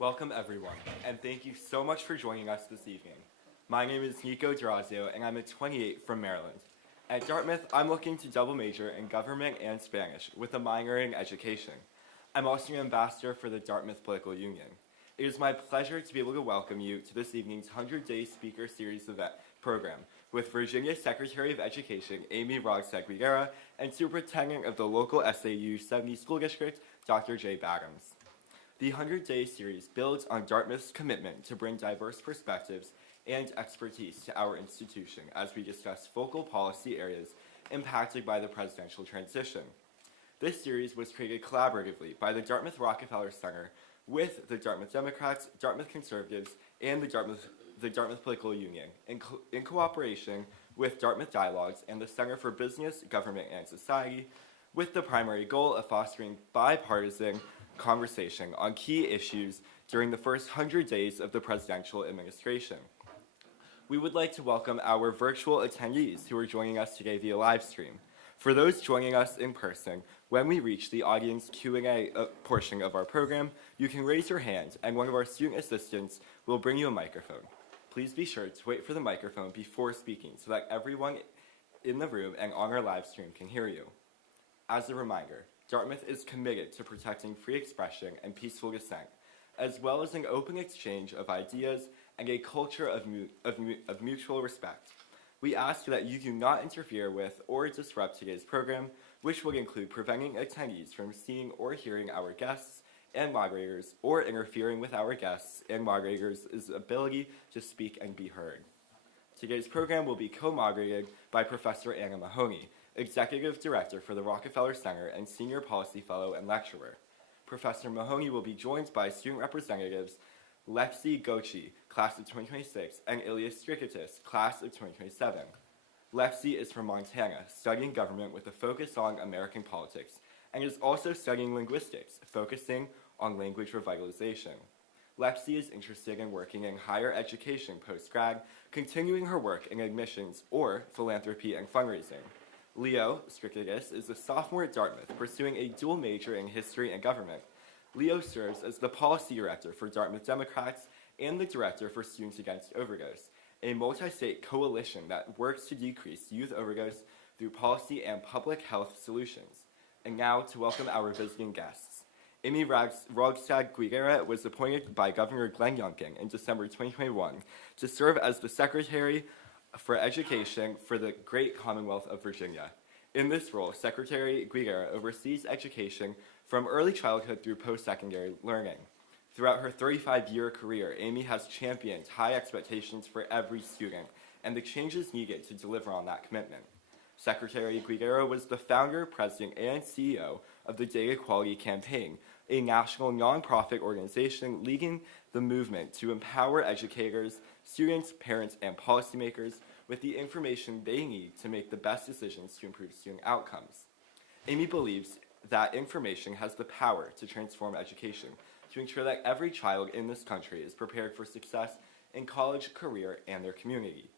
Welcome everyone, and thank you so much for joining us this evening. My name is Nico Durazio, and I'm a 28 from Maryland. At Dartmouth, I'm looking to double major in government and Spanish with a minor in education. I'm also an ambassador for the Dartmouth Political Union. It is my pleasure to be able to welcome you to this evening's 100-day speaker series event program with Virginia Secretary of Education Amy Guidera and Superintendent of the local SAU 70 School District, Dr. Jay Badams. The 100-day series builds on Dartmouth's commitment to bring diverse perspectives and expertise to our institution as we discuss focal policy areas impacted by the presidential transition. This series was created collaboratively by the Dartmouth Rockefeller Center with the Dartmouth Democrats, Dartmouth Conservatives, and the Dartmouth Political Union in cooperation with Dartmouth Dialogues and the Center for Business, Government, and Society, with the primary goal of fostering bipartisan conversation on key issues during the first 100 days of the presidential administration. We would like to welcome our virtual attendees who are joining us today via live stream. For those joining us in person, when we reach the audience Q&A portion of our program, you can raise your hand and one of our student assistants will bring you a microphone. Please be sure to wait for the microphone before speaking so that everyone in the room and on our live stream can hear you. As a reminder, Dartmouth is committed to protecting free expression and peaceful dissent, as well as an open exchange of ideas and a culture of mutual respect. We ask that you do not interfere with or disrupt today's program, which will include preventing attendees from seeing or hearing our guests and moderators, or interfering with our guests and moderators' ability to speak and be heard. Today's program will be co-moderated by Professor Anna Mahoney, Executive Director for the Rockefeller Center and Senior Policy Fellow and Lecturer. Professor Mahoney will be joined by student representatives Lexi Gochi, class of 2026, and Ilias Strikatis, class of 2027. Lexi is from Montana, studying government with a focus on American politics, and is also studying linguistics, focusing on language revitalization. Lexi is interested in working in higher education post-grad, continuing her work in admissions or philanthropy and fundraising. Leo Strikatis is a sophomore at Dartmouth, pursuing a dual major in history and government. Leo serves as the policy director for Dartmouth Democrats and the director for Students Against Overdose, a multi-state coalition that works to decrease youth overdose through policy and public health solutions. And now to welcome our visiting guests. Amy Rogstad Guidera was appointed by Governor Glenn Youngkin in December 2021 to serve as the Secretary for Education for the Great Commonwealth of Virginia. In this role, Secretary Guidera oversees education from early childhood through post-secondary learning. Throughout her 35-year career, Amy has championed high expectations for every student and the changes needed to deliver on that commitment. Secretary Guidera was the founder, president, and CEO of the Data Quality Campaign, a national nonprofit organization leading the movement to empower educators, students, parents, and policymakers with the information they need to make the best decisions to improve student outcomes. Amy believes that information has the power to transform education, to ensure that every child in this country is prepared for success in college, career, and their community.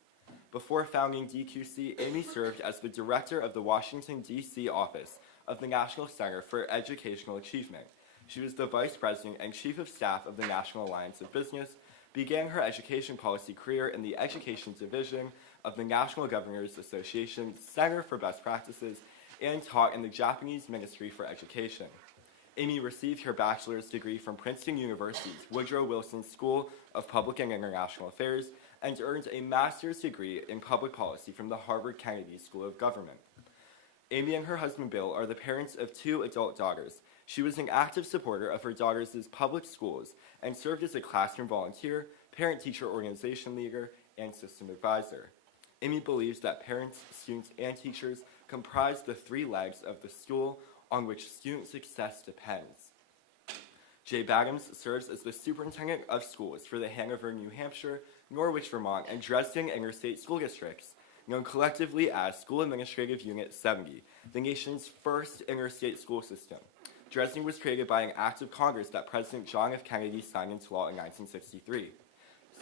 Before founding DQC, Amy served as the director of the Washington, D.C. office of the National Center for Educational Achievement. She was the vice president and chief of staff of the National Alliance of Business, began her education policy career in the education division of the National Governors Association Center for Best Practices, and taught in the Japanese Ministry for Education. Amy received her bachelor's degree from Princeton University's Woodrow Wilson School of Public and International Affairs, and earned a master's degree in public policy from the Harvard Kennedy School of Government. Amy and her husband Bill are the parents of 2 adult daughters. She was an active supporter of her daughters' public schools and served as a classroom volunteer, parent-teacher organization leader, and system advisor. Amy believes that parents, students, and teachers comprise the 3 legs of the stool on which student success depends. Jay Badams serves as the superintendent of schools for the Hanover, New Hampshire, Norwich, Vermont, and Dresden Interstate School Districts, known collectively as School Administrative Unit 70, the nation's first interstate school system. Dresden was created by an act of Congress that President John F. Kennedy signed into law in 1963.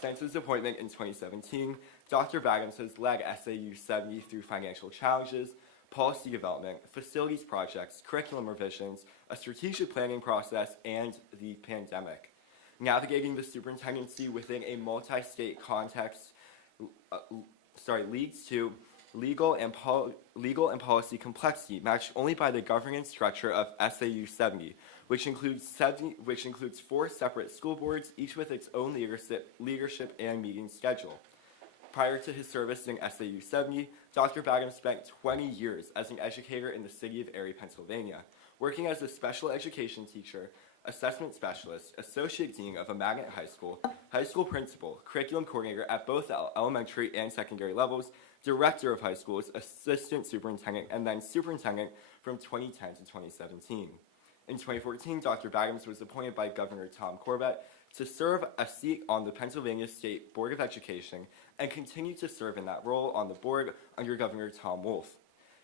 Since his appointment in 2017, Dr. Badams has led SAU 70 through financial challenges, policy development, facilities projects, curriculum revisions, a strategic planning process, and the pandemic. Navigating the superintendency within a multi-state context leads to legal and policy complexity matched only by the governance structure of SAU 70, which includes 4 separate school boards, each with its own leadership and meeting schedule. Prior to his service in SAU 70, Dr. Bagum spent 20 years as an educator in the city of Erie, Pennsylvania, working as a special education teacher, assessment specialist, associate dean of a magnet high school principal, curriculum coordinator at both elementary and secondary levels, director of high schools, assistant superintendent, and then superintendent from 2010 to 2017. In 2014, Dr. Bagums was appointed by Governor Tom Corbett to serve a seat on the Pennsylvania State Board of Education and continued to serve in that role on the board under Governor Tom Wolf.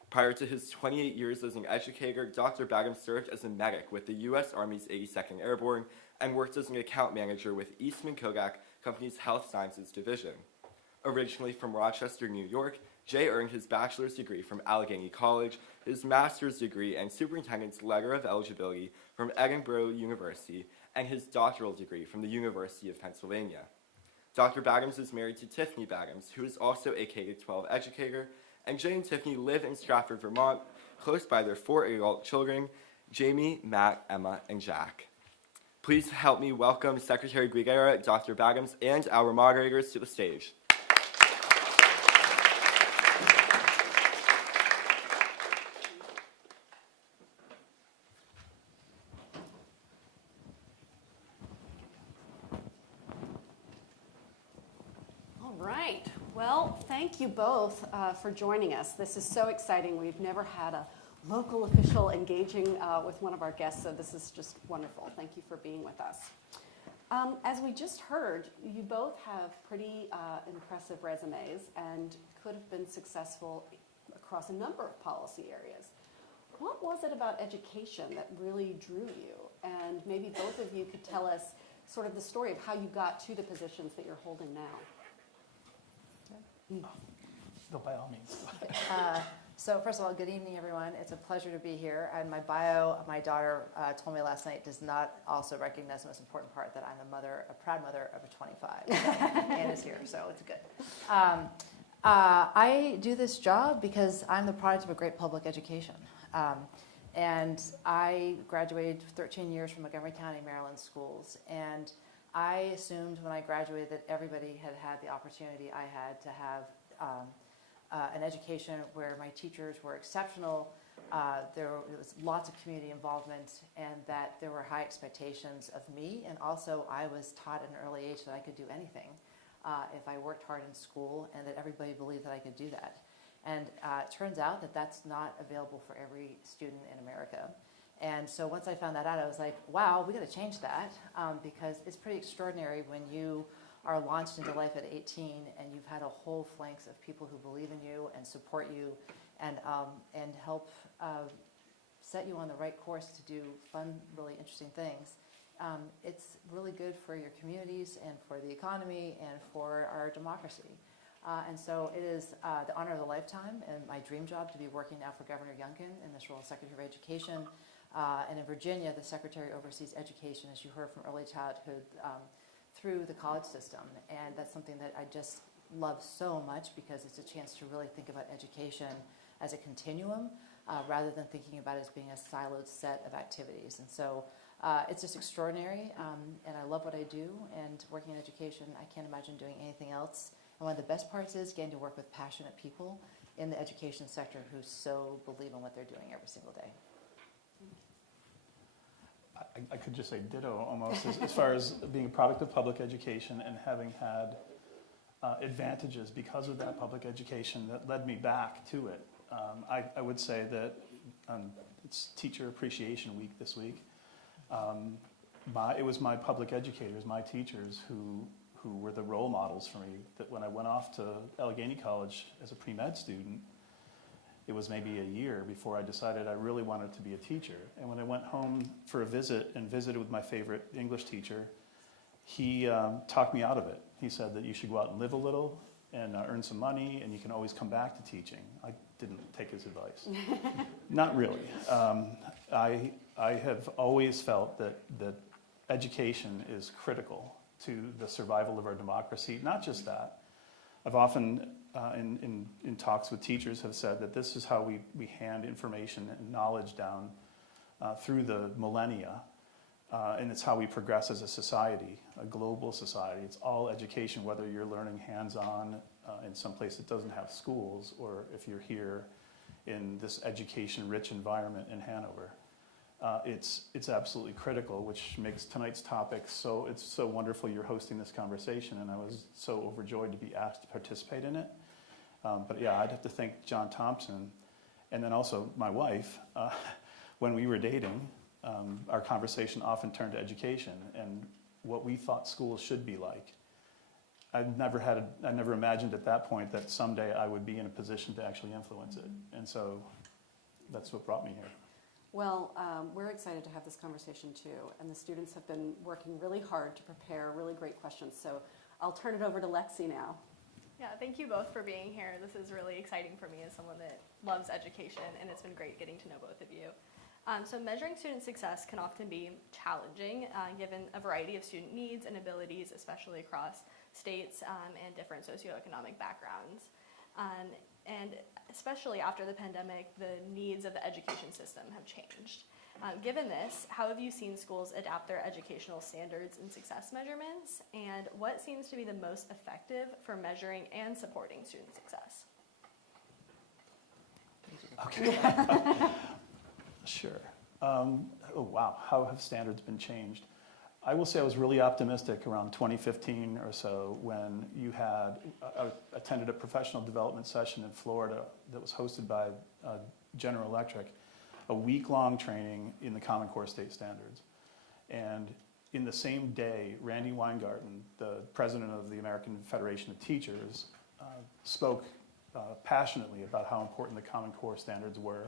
Prior to his 28 years as an educator, Dr. Bagum served as a medic with the U.S. Army's 82nd Airborne and worked as an account manager with Eastman Kodak Company's Health Sciences Division. Originally from Rochester, New York, Jay earned his bachelor's degree from Allegheny College, his master's degree and superintendent's letter of eligibility from Edinburgh University, and his doctoral degree from the University of Pennsylvania. Dr. Bagums is married to Tiffany Bagums, who is also a K-12 educator, and Jay and Tiffany live in Stratford, Vermont, close by their 4 adult children, Jamie, Matt, Emma, and Jack. Please help me welcome Secretary Guidera, Dr. Bagums, and our moderators to the stage. Thank you both for joining us. This is so exciting. We've never had a local official engaging with one of our guests, so this is just wonderful. Thank you for being with us. As we just heard, you both have pretty impressive resumes and could have been successful across a number of policy areas. What was it about education that really drew you? And maybe both of you could tell us sort of the story of how you got to the positions that you're holding now. Go by all means. So first of all, good evening, everyone. It's a pleasure to be here. And my bio, my daughter told me last night, does not also recognize the most important part, that I'm a proud mother of a 25. So Anne is here, so it's good. I do this job because I'm the product of a great public education. And I graduated 13 years from Montgomery County, Maryland schools. And I assumed when I graduated that everybody had had the opportunity I had to have an education where my teachers were exceptional, there was lots of community involvement, and that there were high expectations of me. And also I was taught at an early age that I could do anything if I worked hard in school, and that everybody believed that I could do that. And it turns out that that's not available for every student in America. And so once I found that out, I was like, wow, we got to change that, because it's pretty extraordinary when you are launched into life at 18 and you've had a whole flanks of people who believe in you and support you and help set you on the right course to do fun, really interesting things. It's really good for your communities and for the economy and for our democracy. And so it is the honor of a lifetime and my dream job to be working now for Governor Youngkin in this role as Secretary of Education. And in Virginia, the Secretary oversees education, as you heard, from early childhood through the college system. And that's something that I just love so much, because it's a chance to really think about education as a continuum rather than thinking about it as being a siloed set of activities. And so it's just extraordinary, and I love what I do. And working in education, I can't imagine doing anything else. And one of the best parts is getting to work with passionate people in the education sector who so believe in what they're doing every single day. I could just say ditto almost, as far as being a product of public education and having had advantages because of that public education that led me back to it. I would say that it's Teacher Appreciation Week this week. It was my public educators, my teachers, who were the role models for me, that when I went off to Allegheny College as a pre-med student, it was maybe a year before I decided I really wanted to be a teacher. And when I went home for a visit and visited with my favorite English teacher, he talked me out of it. He said that you should go out and live a little and earn some money, and you can always come back to teaching. I didn't take his advice. Not really. I have always felt that education is critical to the survival of our democracy. Not just that. I've often, in talks with teachers, have said that this is how we hand information and knowledge down through the millennia, and it's how we progress as a society, a global society. It's all education, whether you're learning hands-on in some place that doesn't have schools, or if you're here in this education-rich environment in Hanover. It's absolutely critical, which makes tonight's topic it's so wonderful you're hosting this conversation, and I was so overjoyed to be asked to participate in it. But yeah, I'd have to thank John Thompson, and then also my wife. When we were dating, our conversation often turned to education and what we thought schools should be like. I never imagined at that point that someday I would be in a position to actually influence it, and so that's what brought me here. Well, we're excited to have this conversation too, and the students have been working really hard to prepare really great questions. So I'll turn it over to Lexi now. Yeah, thank you both for being here. This is really exciting for me as someone that loves education, and it's been great getting to know both of you. So measuring student success can often be challenging given a variety of student needs and abilities, especially across states and different socioeconomic backgrounds. And especially after the pandemic, the needs of the education system have changed. Given this, how have you seen schools adapt their educational standards and success measurements? And what seems to be the most effective for measuring and supporting student success? Okay. Sure. Oh, wow. How have standards been changed? I will say I was really optimistic around 2015 or so when you had attended a professional development session in Florida that was hosted by General Electric, a week-long training in the Common Core state standards. And in the same day, Randy Weingarten, the president of the American Federation of Teachers, spoke passionately about how important the Common Core standards were.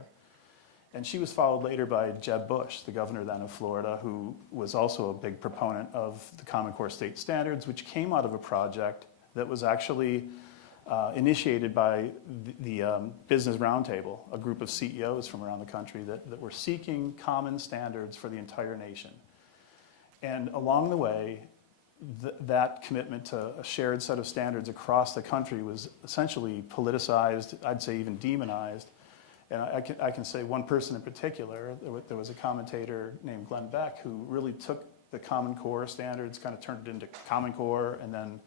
And she was followed later by Jeb Bush, the governor then of Florida, who was also a big proponent of the Common Core state standards, which came out of a project that was actually initiated by the Business Roundtable, a group of CEOs from around the country that were seeking common standards for the entire nation. And along the way, that commitment to a shared set of standards across the country was essentially politicized, I'd say even demonized. And I can say one person in particular, there was a commentator named Glenn Beck who really took the Common Core standards, kind of turned it into Common Core, and then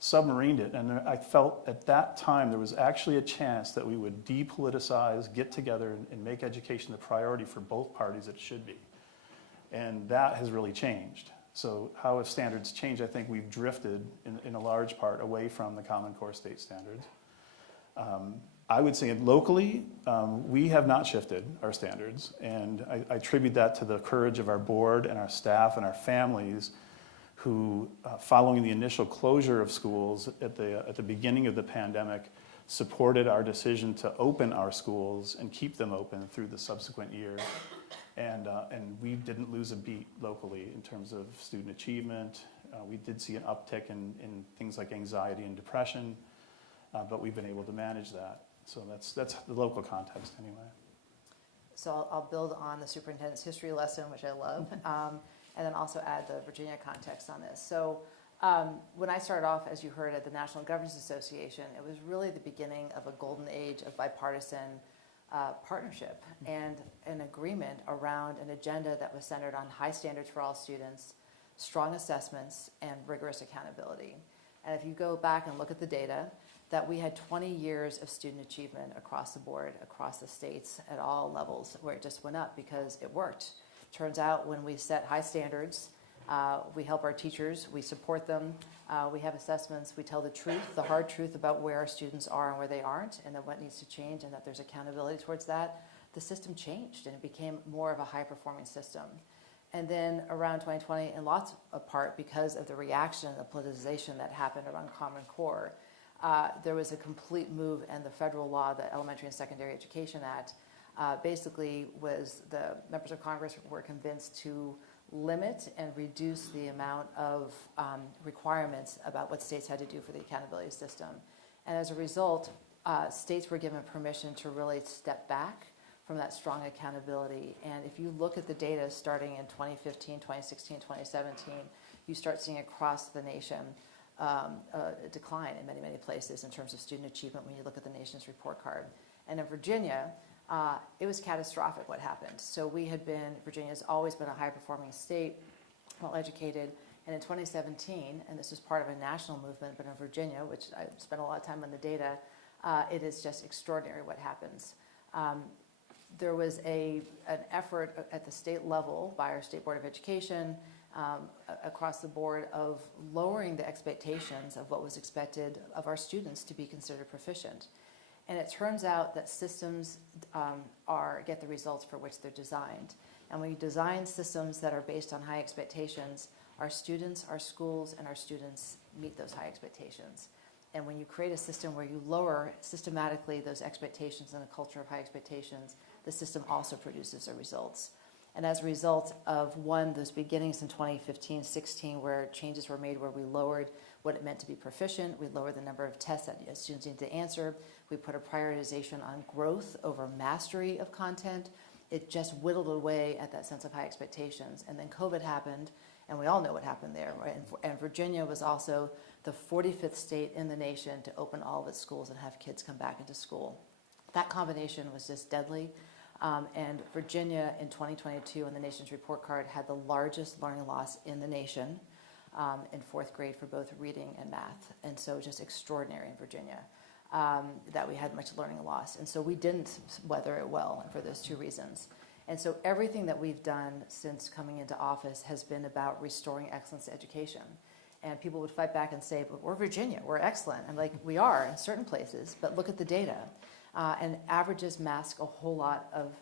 submarined it. And I felt at that time there was actually a chance that we would depoliticize, get together, and make education the priority for both parties it should be. And that has really changed. So how have standards changed? I think we've drifted in a large part away from the Common Core state standards. I would say locally, we have not shifted our standards, and I attribute that to the courage of our board and our staff and our families who, following the initial closure of schools at the beginning of the pandemic, supported our decision to open our schools and keep them open through the subsequent year. And we didn't lose a beat locally in terms of student achievement. We did see an uptick in things like anxiety and depression, but we've been able to manage that. So that's the local context anyway. So I'll build on the superintendent's history lesson, which I love, and then also add the Virginia context on this. So when I started off, as you heard, at the National Governors Association, it was really the beginning of a golden age of bipartisan partnership and an agreement around an agenda that was centered on high standards for all students, strong assessments, and rigorous accountability. And if you go back and look at the data, that we had 20 years of student achievement across the board, across the states, at all levels, where it just went up because it worked. Turns out when we set high standards, we help our teachers, we support them, we have assessments, we tell the truth, the hard truth about where our students are and where they aren't, and then what needs to change, and that there's accountability towards that. The system changed, and it became more of a high-performing system. And then around 2020, in lots of part because of the reaction and the politicization that happened around Common Core, there was a complete move, and the federal law, the Elementary and Secondary Education Act, basically was the members of Congress were convinced to limit and reduce the amount of requirements about what states had to do for the accountability system. And as a result, states were given permission to really step back from that strong accountability. And if you look at the data starting in 2015, 2016, 2017, you start seeing across the nation a decline in many, many places in terms of student achievement when you look at the nation's report card. And in Virginia, it was catastrophic what happened. So Virginia's always been a high-performing state, well-educated, and in 2017, and this was part of a national movement, but in Virginia, which I spent a lot of time on the data, it is just extraordinary what happens. There was an effort at the state level by our State Board of Education across the board of lowering the expectations of what was expected of our students to be considered proficient. And it turns out that systems get the results for which they're designed. And when you design systems that are based on high expectations, our students, our schools, and our students meet those high expectations. And when you create a system where you lower systematically those expectations and a culture of high expectations, the system also produces the results. And as a result of those beginnings in 2015-16 where changes were made where we lowered what it meant to be proficient, we lowered the number of tests that students need to answer, we put a prioritization on growth over mastery of content, it just whittled away at that sense of high expectations. And then COVID happened, and we all know what happened there, right? And Virginia was also the 45th state in the nation to open all of its schools and have kids come back into school. That combination was just deadly. And Virginia in 2022 on the nation's report card had the largest learning loss in the nation in fourth grade for both reading and math. And so just extraordinary in Virginia that we had much learning loss. And so we didn't weather it well for those two reasons. And so everything that we've done since coming into office has been about restoring excellence to education. And people would fight back and say, but we're Virginia, we're excellent. I'm like, we are in certain places, but look at the data. And averages mask a whole lot of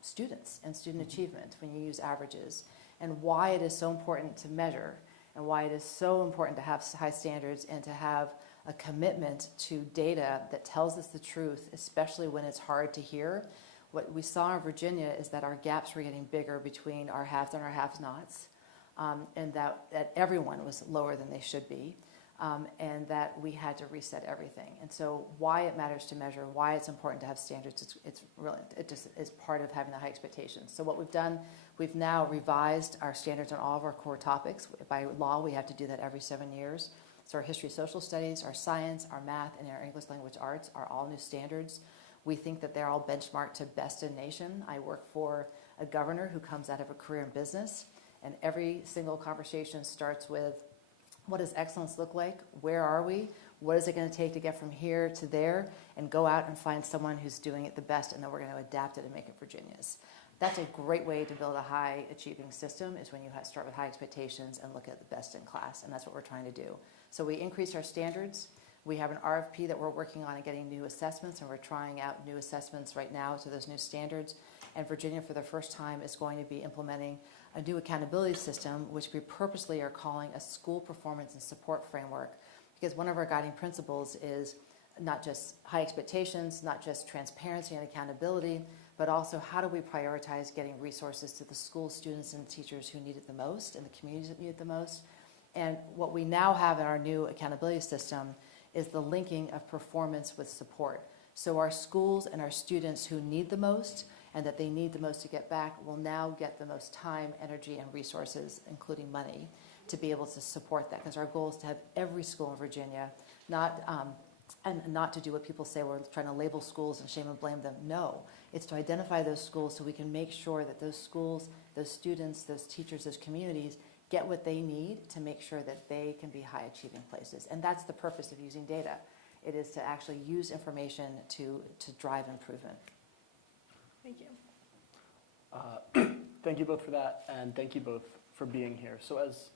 students and student achievement when you use averages, and why it is so important to measure, and why it is so important to have high standards and to have a commitment to data that tells us the truth, especially when it's hard to hear. What we saw in Virginia is that our gaps were getting bigger between our haves and our have-nots, and that everyone was lower than they should be. And that we had to reset everything. And so why it matters to measure, why it's important to have standards, it just is part of having the high expectations. So what we've done, we've now revised our standards on all of our core topics. By law, we have to do that every 7 years. So our history, social studies, our science, our math, and our English language arts are all new standards. We think that they're all benchmarked to best in nation. I work for a governor who comes out of a career in business, and every single conversation starts with, what does excellence look like? Where are we? What is it going to take to get from here to there? And go out and find someone who's doing it the best, and then we're going to adapt it and make it Virginia's. That's a great way to build a high achieving system, is when you start with high expectations and look at the best in class, and that's what we're trying to do. So we increased our standards. We have an RFP that we're working on and getting new assessments, and we're trying out new assessments right now to those new standards. And Virginia, for the first time, is going to be implementing a new accountability system, which we purposely are calling a school performance and support framework, because one of our guiding principles is not just high expectations, not just transparency and accountability, but also how do we prioritize getting resources to the school students and teachers who need it the most and the communities that need it the most. And what we now have in our new accountability system is the linking of performance with support. So our schools and our students who need the most and that they need the most to get back will now get the most time, energy, and resources, including money, to be able to support that. Because our goal is to have every school in Virginia, and not to do what people say, we're trying to label schools and shame and blame them. No, it's to identify those schools so we can make sure that those schools, those students, those teachers, those communities get what they need to make sure that they can be high achieving places. And that's the purpose of using data. It is to actually use information to drive improvement. Thank you. Thank you both for that, and thank you both for being here. So as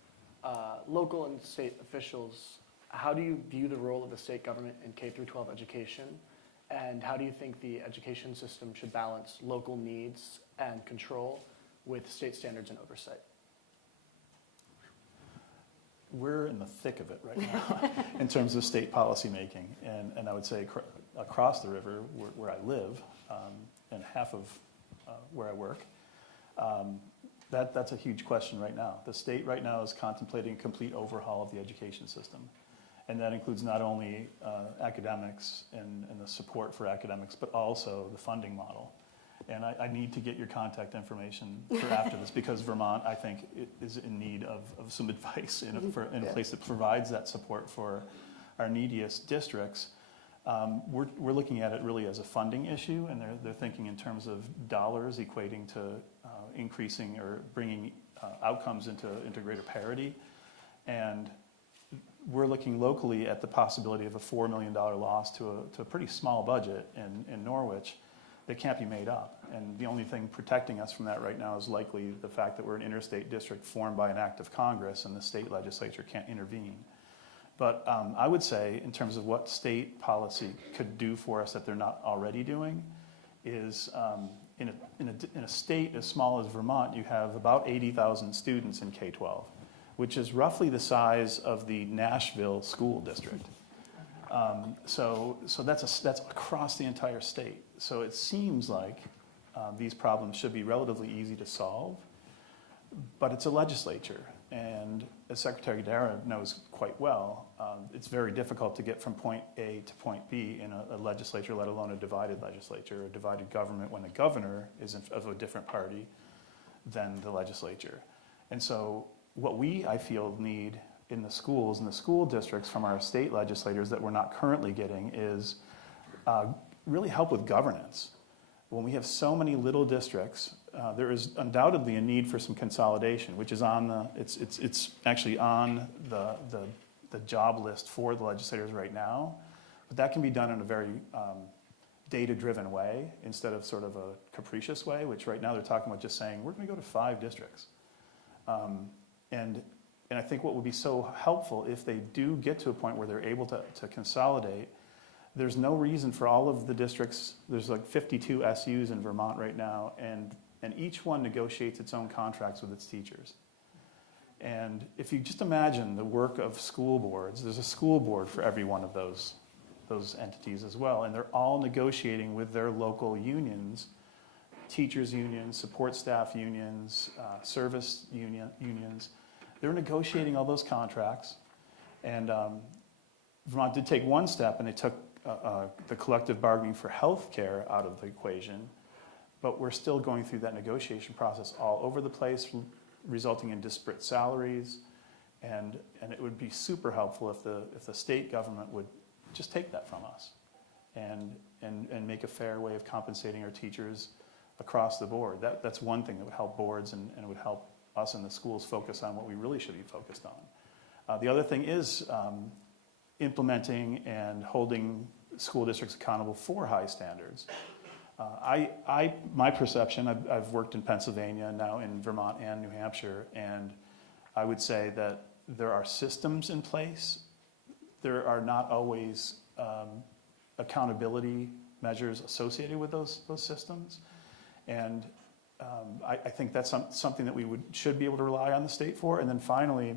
local and state officials, how do you view the role of the state government in K-12 education, and how do you think the education system should balance local needs and control with state standards and oversight? We're in the thick of it right now in terms of state policy making. And I would say across the river where I live, and half of where I work, that's a huge question right now. The state right now is contemplating a complete overhaul of the education system. And that includes not only academics and the support for academics, but also the funding model. And I need to get your contact information for after this, because Vermont, I think, is in need of some advice in a place that provides that support for our neediest districts. We're looking at it really as a funding issue, and they're thinking in terms of dollars equating to increasing or bringing outcomes into greater parity. And we're looking locally at the possibility of a $4 million loss to a pretty small budget in Norwich that can't be made up. And the only thing protecting us from that right now is likely the fact that we're an interstate district formed by an act of Congress, and the state legislature can't intervene. But I would say, in terms of what state policy could do for us that they're not already doing, is in a state as small as Vermont, you have about 80,000 students in K-12, which is roughly the size of the Nashville school district. So that's across the entire state. So it seems like these problems should be relatively easy to solve, but it's a legislature. And as Secretary Guidera knows quite well, it's very difficult to get from point A to point B in a legislature, let alone a divided legislature, a divided government, when the governor is of a different party than the legislature. And so what I feel, need in the schools and the school districts from our state legislators that we're not currently getting is really help with governance. When we have so many little districts, there is undoubtedly a need for some consolidation, which is it's actually on the job list for the legislators right now. But that can be done in a very data-driven way instead of sort of a capricious way, which right now they're talking about just saying, we're going to go to 5 districts. And I think what would be so helpful if they do get to a point where they're able to consolidate, there's no reason for all of the districts, there's like 52 SUs in Vermont right now, and each one negotiates its own contracts with its teachers. And if you just imagine the work of school boards, there's a school board for every one of those entities as well, and they're all negotiating with their local unions, teachers unions, support staff unions, service unions. They're negotiating all those contracts, and Vermont did take one step, and they took the collective bargaining for health care out of the equation, but we're still going through that negotiation process all over the place, resulting in disparate salaries, and it would be super helpful if the state government would just take that from us and make a fair way of compensating our teachers across the board. That's one thing that would help boards and it would help us in the schools focus on what we really should be focused on. The other thing is implementing and holding school districts accountable for high standards. My perception, I've worked in Pennsylvania, now in Vermont and New Hampshire, and I would say that there are systems in place. There are not always accountability measures associated with those systems. And I think that's something that we should be able to rely on the state for. And then finally,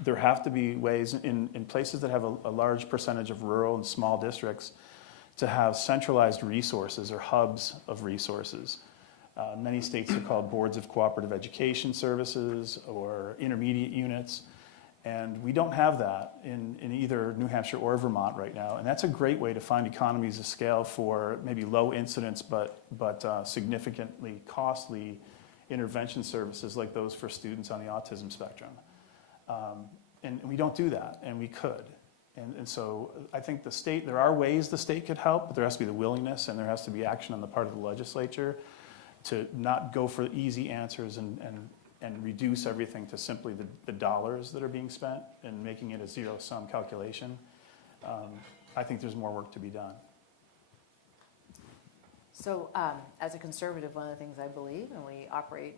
there have to be ways in places that have a large percentage of rural and small districts to have centralized resources or hubs of resources. Many states are called boards of cooperative education services or intermediate units. And we don't have that in either New Hampshire or Vermont right now. And that's a great way to find economies of scale for maybe low incidence but significantly costly intervention services like those for students on the autism spectrum. And we don't do that, and we could. And so I think there are ways the state could help, but there has to be the willingness and there has to be action on the part of the legislature to not go for easy answers and reduce everything to simply the dollars that are being spent and making it a zero-sum calculation. I think there's more work to be done. So as a conservative, one of the things I believe, and we operate,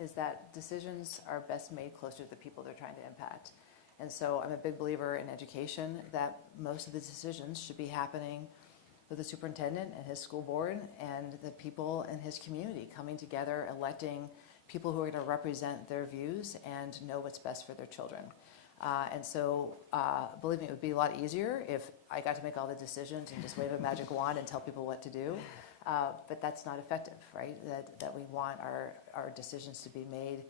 is that decisions are best made closer to the people they're trying to impact. And so I'm a big believer in education, that most of the decisions should be happening with the superintendent and his school board and the people in his community coming together, electing people who are going to represent their views and know what's best for their children. And so, believe me, it would be a lot easier if I got to make all the decisions and just wave a magic wand and tell people what to do. But that's not effective, right? That we want our decisions to be made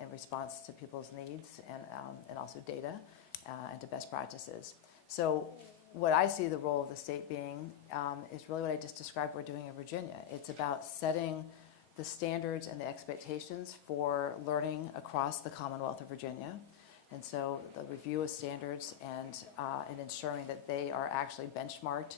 in response to people's needs and also data and to best practices. So what I see the role of the state being is really what I just described we're doing in Virginia. It's about setting the standards and the expectations for learning across the Commonwealth of Virginia. And so the review of standards and ensuring that they are actually benchmarked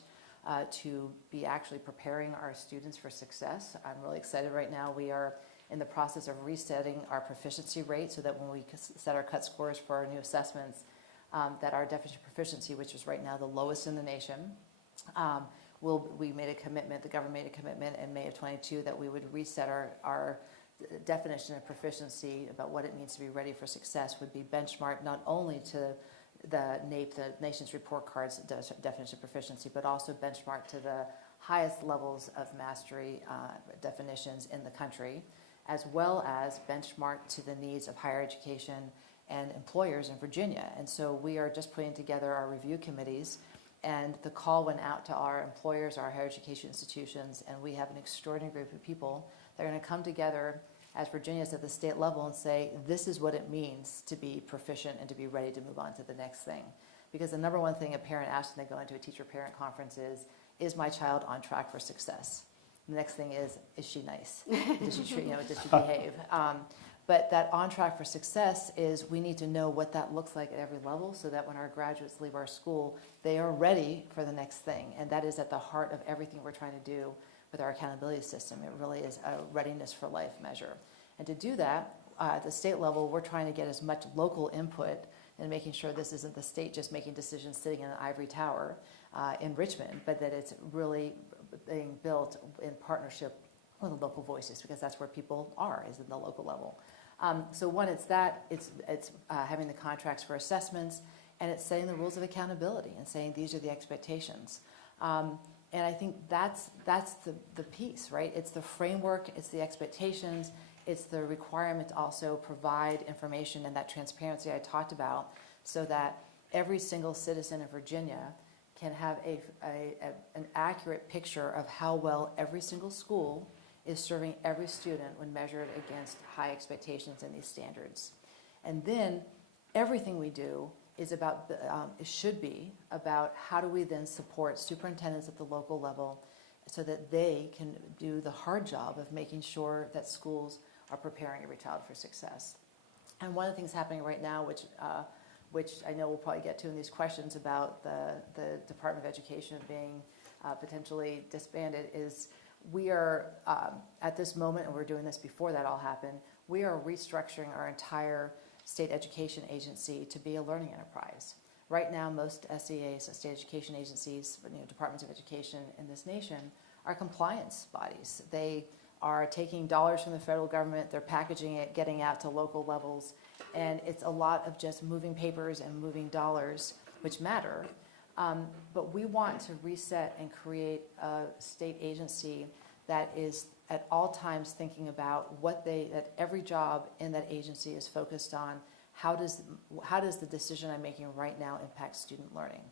to be actually preparing our students for success. I'm really excited right now. We are in the process of resetting our proficiency rate so that when we set our cut scores for our new assessments, that our definition of proficiency, which is right now the lowest in the nation, we made a commitment, the government made a commitment in May of 22 that we would reset our definition of proficiency about what it means to be ready for success would be benchmarked not only to the NAEP, the Nation's Report Card's definition of proficiency, but also benchmarked to the highest levels of mastery definitions in the country, as well as benchmarked to the needs of higher education and employers in Virginia. And so we are just putting together our review committees, and the call went out to our employers, our higher education institutions, and we have an extraordinary group of people that are going to come together as Virginians at the state level and say, this is what it means to be proficient and to be ready to move on to the next thing. Because the number one thing a parent asks when they go into a teacher-parent conference is my child on track for success? The next thing is she nice? Does she treat, does she behave? But that on track for success is we need to know what that looks like at every level so that when our graduates leave our school, they are ready for the next thing. And that is at the heart of everything we're trying to do with our accountability system. It really is a readiness for life measure. And to do that, at the state level, we're trying to get as much local input and making sure this isn't the state just making decisions sitting in an ivory tower in Richmond, but that it's really being built in partnership with the local voices, because that's where people are, is in the local level. So one, it's having the contracts for assessments, and it's setting the rules of accountability and saying these are the expectations. And I think that's the piece, right? It's the framework, it's the expectations, it's the requirement to also provide information and that transparency I talked about so that every single citizen of Virginia can have an accurate picture of how well every single school is serving every student when measured against high expectations and these standards. And then everything we do is about, should be about how do we then support superintendents at the local level so that they can do the hard job of making sure that schools are preparing every child for success. And one of the things happening right now, which I know we'll probably get to in these questions about the Department of Education being potentially disbanded, is we are, at this moment, and we're doing this before that all happened, we are restructuring our entire state education agency to be a learning enterprise. Right now, most SEAs, state education agencies, departments of education in this nation, are compliance bodies. They are taking dollars from the federal government, they're packaging it, getting out to local levels, and it's a lot of just moving papers and moving dollars, which matter. But we want to reset and create a state agency that is at all times thinking about that every job in that agency is focused on how does the decision I'm making right now impact student learning?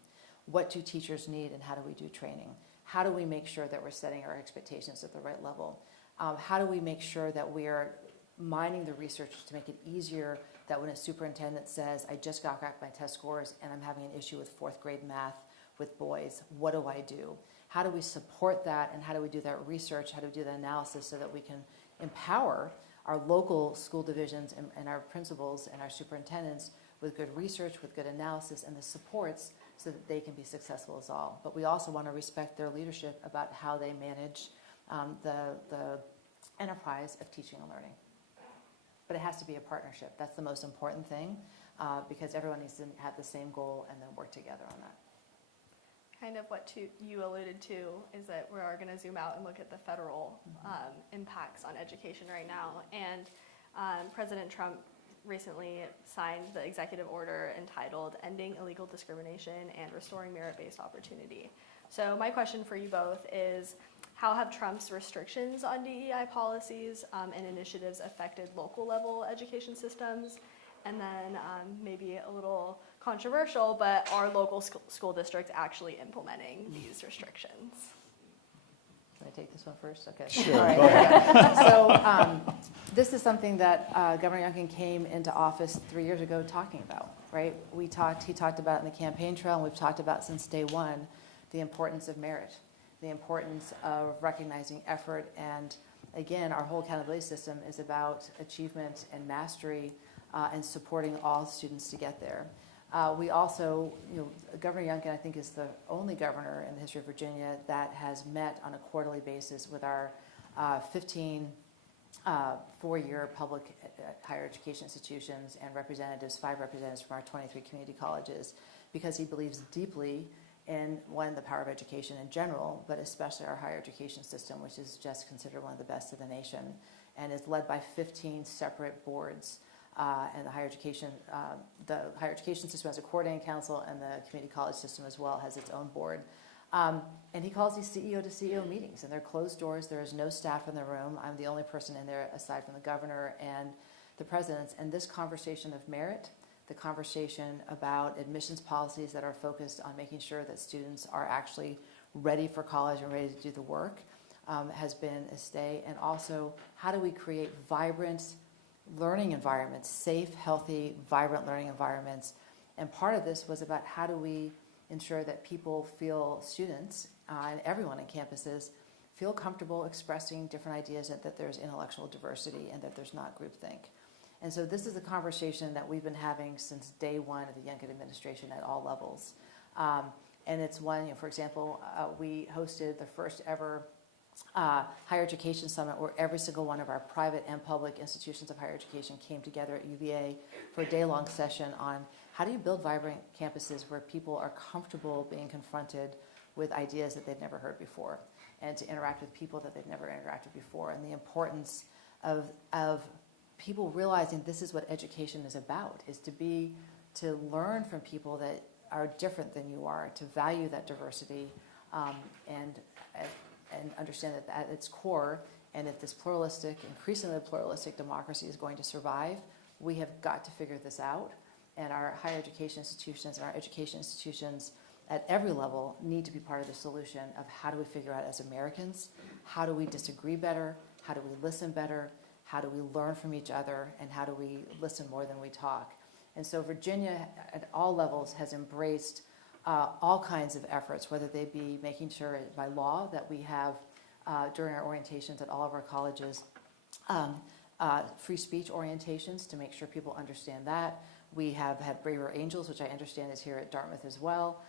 What do teachers need and how do we do training? How do we make sure that we're setting our expectations at the right level? How do we make sure that we are mining the research to make it easier that when a superintendent says, I just got back my test scores and I'm having an issue with fourth grade math with boys, what do I do? How do we support that, and how do we do that research? How do we do that analysis so that we can empower our local school divisions and our principals and our superintendents with good research, with good analysis, and the supports so that they can be successful as all. But we also want to respect their leadership about how they manage the enterprise of teaching and learning. But it has to be a partnership. That's the most important thing, because everyone needs to have the same goal and then work together on that. Kind of what you alluded to is that we are going to zoom out and look at the federal impacts on education right now. And President Trump recently signed the executive order entitled Ending Illegal Discrimination and Restoring Merit-Based Opportunity. So my question for you both is, how have Trump's restrictions on DEI policies and initiatives affected local level education systems? And then maybe a little controversial, but are local school districts actually implementing these restrictions? Can I take this one first? Okay. Sure, All right. go ahead. So this is something that Governor Youngkin came into office 3 years ago talking about, right? He talked about in the campaign trail, and we've talked about since day one, the importance of merit, the importance of recognizing effort. And again, our whole accountability system is about achievement and mastery and supporting all students to get there. We also, Governor Youngkin, I think, is the only governor in the history of Virginia that has met on a quarterly basis with our 15 four-year public higher education institutions and representatives, 5 representatives from our 23 community colleges, because he believes deeply in, one, the power of education in general, but especially our higher education system, which is just considered one of the best in the nation, and is led by 15 separate boards. And the higher education system has a coordinating council, and the community college system as well has its own board. And he calls these CEO to CEO meetings, and they're closed doors. There is no staff in the room. I'm the only person in there aside from the governor and the presidents. And this conversation of merit, the conversation about admissions policies that are focused on making sure that students are actually ready for college and ready to do the work, has been a stay. And also, how do we create vibrant learning environments, safe, healthy, vibrant learning environments? And part of this was about how do we ensure that people feel, students and everyone on campuses, feel comfortable expressing different ideas, and that there's intellectual diversity and that there's not groupthink. And so this is a conversation that we've been having since day one of the Youngkin administration at all levels. And it's one, for example, we hosted the first ever higher education summit where every single one of our private and public institutions of higher education came together at UVA for a day-long session on how do you build vibrant campuses where people are comfortable being confronted with ideas that they've never heard before, and to interact with people that they've never interacted before, and the importance of people realizing this is what education is about, is to learn from people that are different than you are, to value that diversity, and understand that at its core, and if this increasingly pluralistic democracy is going to survive, we have got to figure this out. And our higher education institutions and our education institutions at every level need to be part of the solution of how do we figure out as Americans, how do we disagree better, how do we listen better, how do we learn from each other, and how do we listen more than we talk. And so Virginia at all levels has embraced all kinds of efforts, whether they be making sure by law that we have during our orientations at all of our colleges free speech orientations to make sure people understand that. We have had Braver Angels, which I understand is here at Dartmouth as well.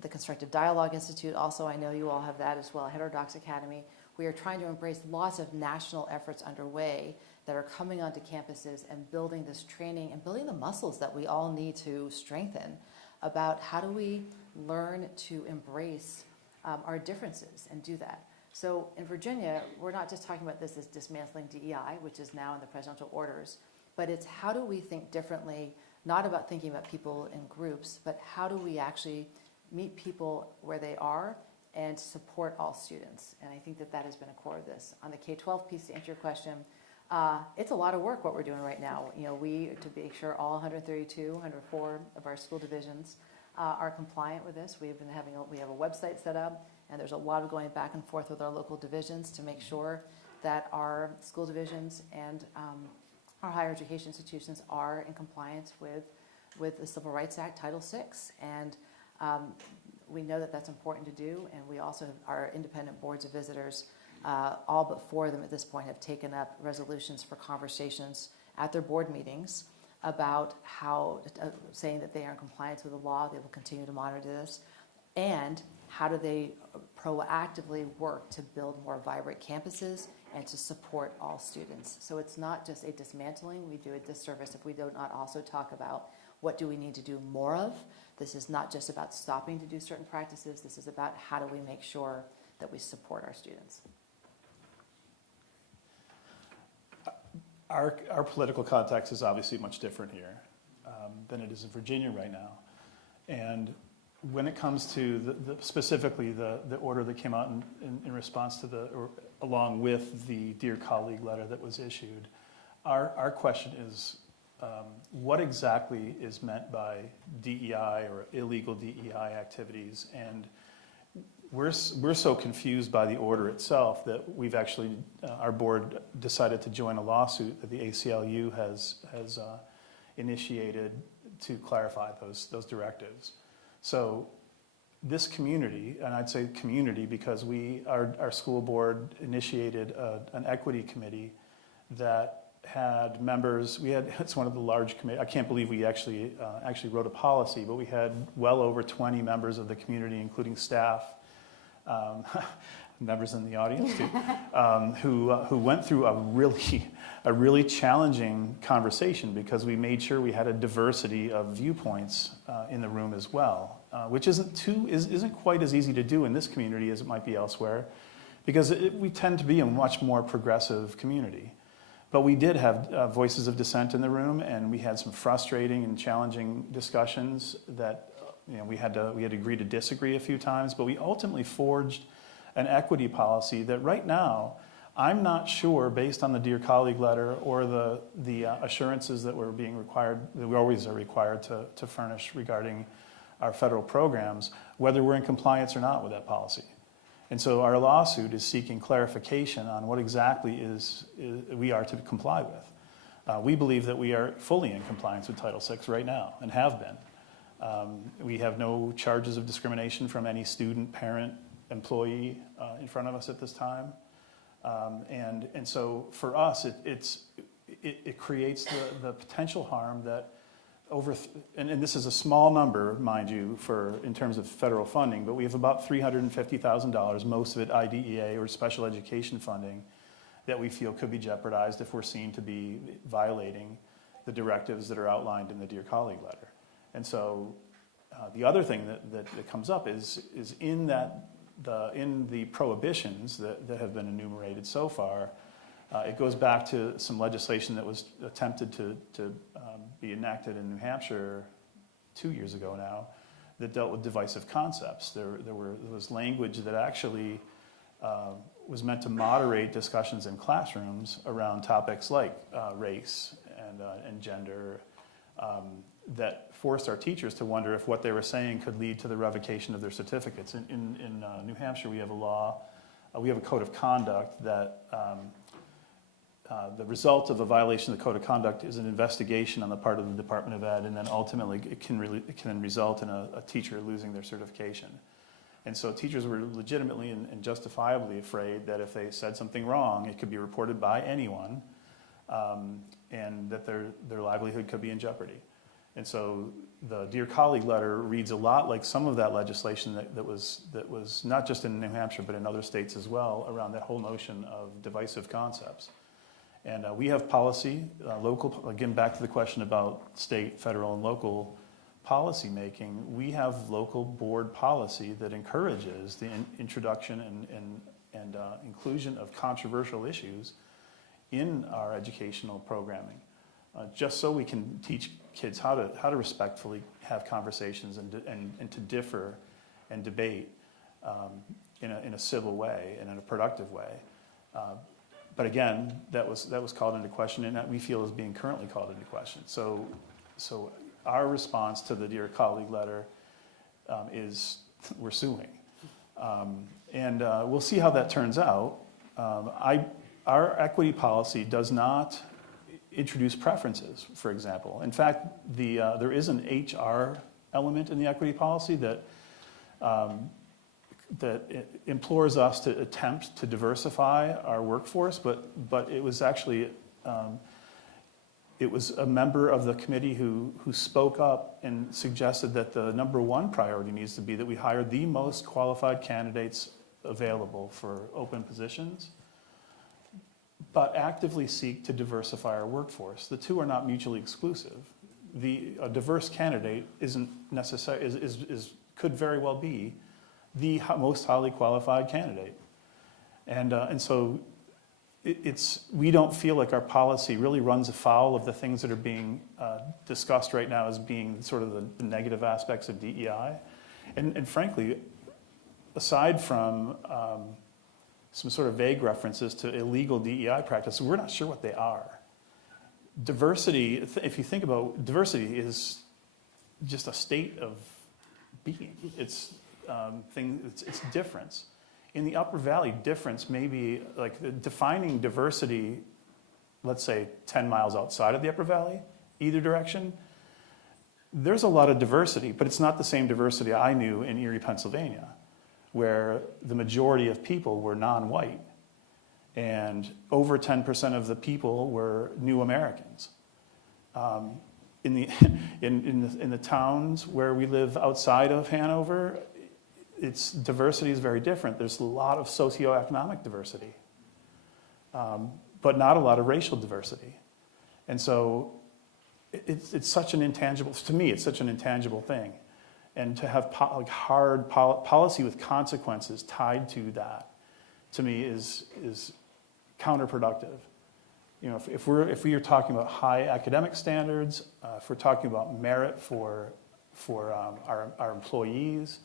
The Constructive Dialogue Institute, also I know you all have that as well, Heterodox Academy. We are trying to embrace lots of national efforts underway that are coming onto campuses and building this training and building the muscles that we all need to strengthen about how do we learn to embrace our differences and do that. So in Virginia, we're not just talking about this as dismantling DEI, which is now in the presidential orders, but it's how do we think differently, not about thinking about people in groups, but how do we actually meet people where they are and support all students. And I think that that has been a core of this. On the K-12 piece, to answer your question, it's a lot of work what we're doing right now. To make sure all 132, 104 of our school divisions are compliant with this. We have a website set up, and there's a lot of going back and forth with our local divisions to make sure that our school divisions and our higher education institutions are in compliance with the Civil Rights Act, Title VI. And we know that that's important to do, and we also have our independent boards of visitors. All but 4 of them at this point have taken up resolutions for conversations at their board meetings about how, saying that they are in compliance with the law, they will continue to monitor this, and how do they proactively work to build more vibrant campuses and to support all students. So it's not just a dismantling. We do a disservice if we do not also talk about what do we need to do more of. This is not just about stopping to do certain practices. This is about how do we make sure that we support our students. Our political context is obviously much different here than it is in Virginia right now. And when it comes to specifically the order that came out in response to along with the Dear Colleague letter that was issued, our question is, what exactly is meant by DEI or illegal DEI activities? And we're so confused by the order itself that we've actually, our board decided to join a lawsuit that the ACLU has initiated to clarify those directives. So this community, and I'd say community because our school board initiated an equity committee that had members, it's one of the large committees, I can't believe we actually wrote a policy, but we had well over 20 members of the community, including staff, members in the audience too, who went through a really challenging conversation because we made sure we had a diversity of viewpoints in the room as well, which isn't quite as easy to do in this community as it might be elsewhere, because we tend to be a much more progressive community. But we did have voices of dissent in the room, and we had some frustrating and challenging discussions that we had to agree to disagree a few times. But we ultimately forged an equity policy that right now, I'm not sure, based on the Dear Colleague letter or the assurances that we're being required, that we always are required to furnish regarding our federal programs, whether we're in compliance or not with that policy. And so our lawsuit is seeking clarification on what exactly we are to comply with. We believe that we are fully in compliance with Title VI right now and have been. We have no charges of discrimination from any student, parent, employee in front of us at this time. And so for us, it creates the potential harm that and this is a small number, mind you, in terms of federal funding, but we have about $350,000, most of it IDEA or special education funding, that we feel could be jeopardized if we're seen to be violating the directives that are outlined in the Dear Colleague letter. And so the other thing that comes up is in the prohibitions that have been enumerated so far, it goes back to some legislation that was attempted to be enacted in New Hampshire 2 years ago now that dealt with divisive concepts. There was language that actually was meant to moderate discussions in classrooms around topics like race and gender that forced our teachers to wonder if what they were saying could lead to the revocation of their certificates. In New Hampshire, we have a law, we have a code of conduct that the result of a violation of the code of conduct is an investigation on the part of the Department of Ed, and then ultimately it can result in a teacher losing their certification. And so teachers were legitimately and justifiably afraid that if they said something wrong, it could be reported by anyone, and that their livelihood could be in jeopardy. And so the Dear Colleague letter reads a lot like some of that legislation that was not just in New Hampshire, but in other states as well, around that whole notion of divisive concepts. And we have policy, local, again, back to the question about state, federal, and local policy making. We have local board policy that encourages the introduction and inclusion of controversial issues in our educational programming, just so we can teach kids how to respectfully have conversations and to differ and debate in a civil way and in a productive way. But again, that was called into question, and that we feel is being currently called into question. So our response to the Dear Colleague letter is we're suing. And we'll see how that turns out. Our equity policy does not introduce preferences, for example. In fact, there is an HR element in the equity policy that implores us to attempt to diversify our workforce, but it was actually, it was a member of the committee who spoke up and suggested that the number one priority needs to be that we hire the most qualified candidates available for open positions, but actively seek to diversify our workforce. The two are not mutually exclusive. A diverse candidate isn't necessary, could very well be the most highly qualified candidate. And so we don't feel like our policy really runs afoul of the things that are being discussed right now as being sort of the negative aspects of DEI. And frankly, aside from some sort of vague references to illegal DEI practices, we're not sure what they are. Diversity, if you think about diversity, is just a state of being. It's thing, it's difference. In the Upper Valley, difference may be like defining diversity, let's say 10 miles outside of the Upper Valley, either direction. There's a lot of diversity, but it's not the same diversity I knew in Erie, Pennsylvania, where the majority of people were non-white, and over 10% of the people were new Americans. In the towns where we live outside of Hanover, its diversity is very different. There's a lot of socioeconomic diversity, but not a lot of racial diversity. And so it's such an intangible, to me, it's such an intangible thing. And to have hard policy with consequences tied to that, to me, is counterproductive. You know, if we are talking about high academic standards, if we're talking about merit for our employees,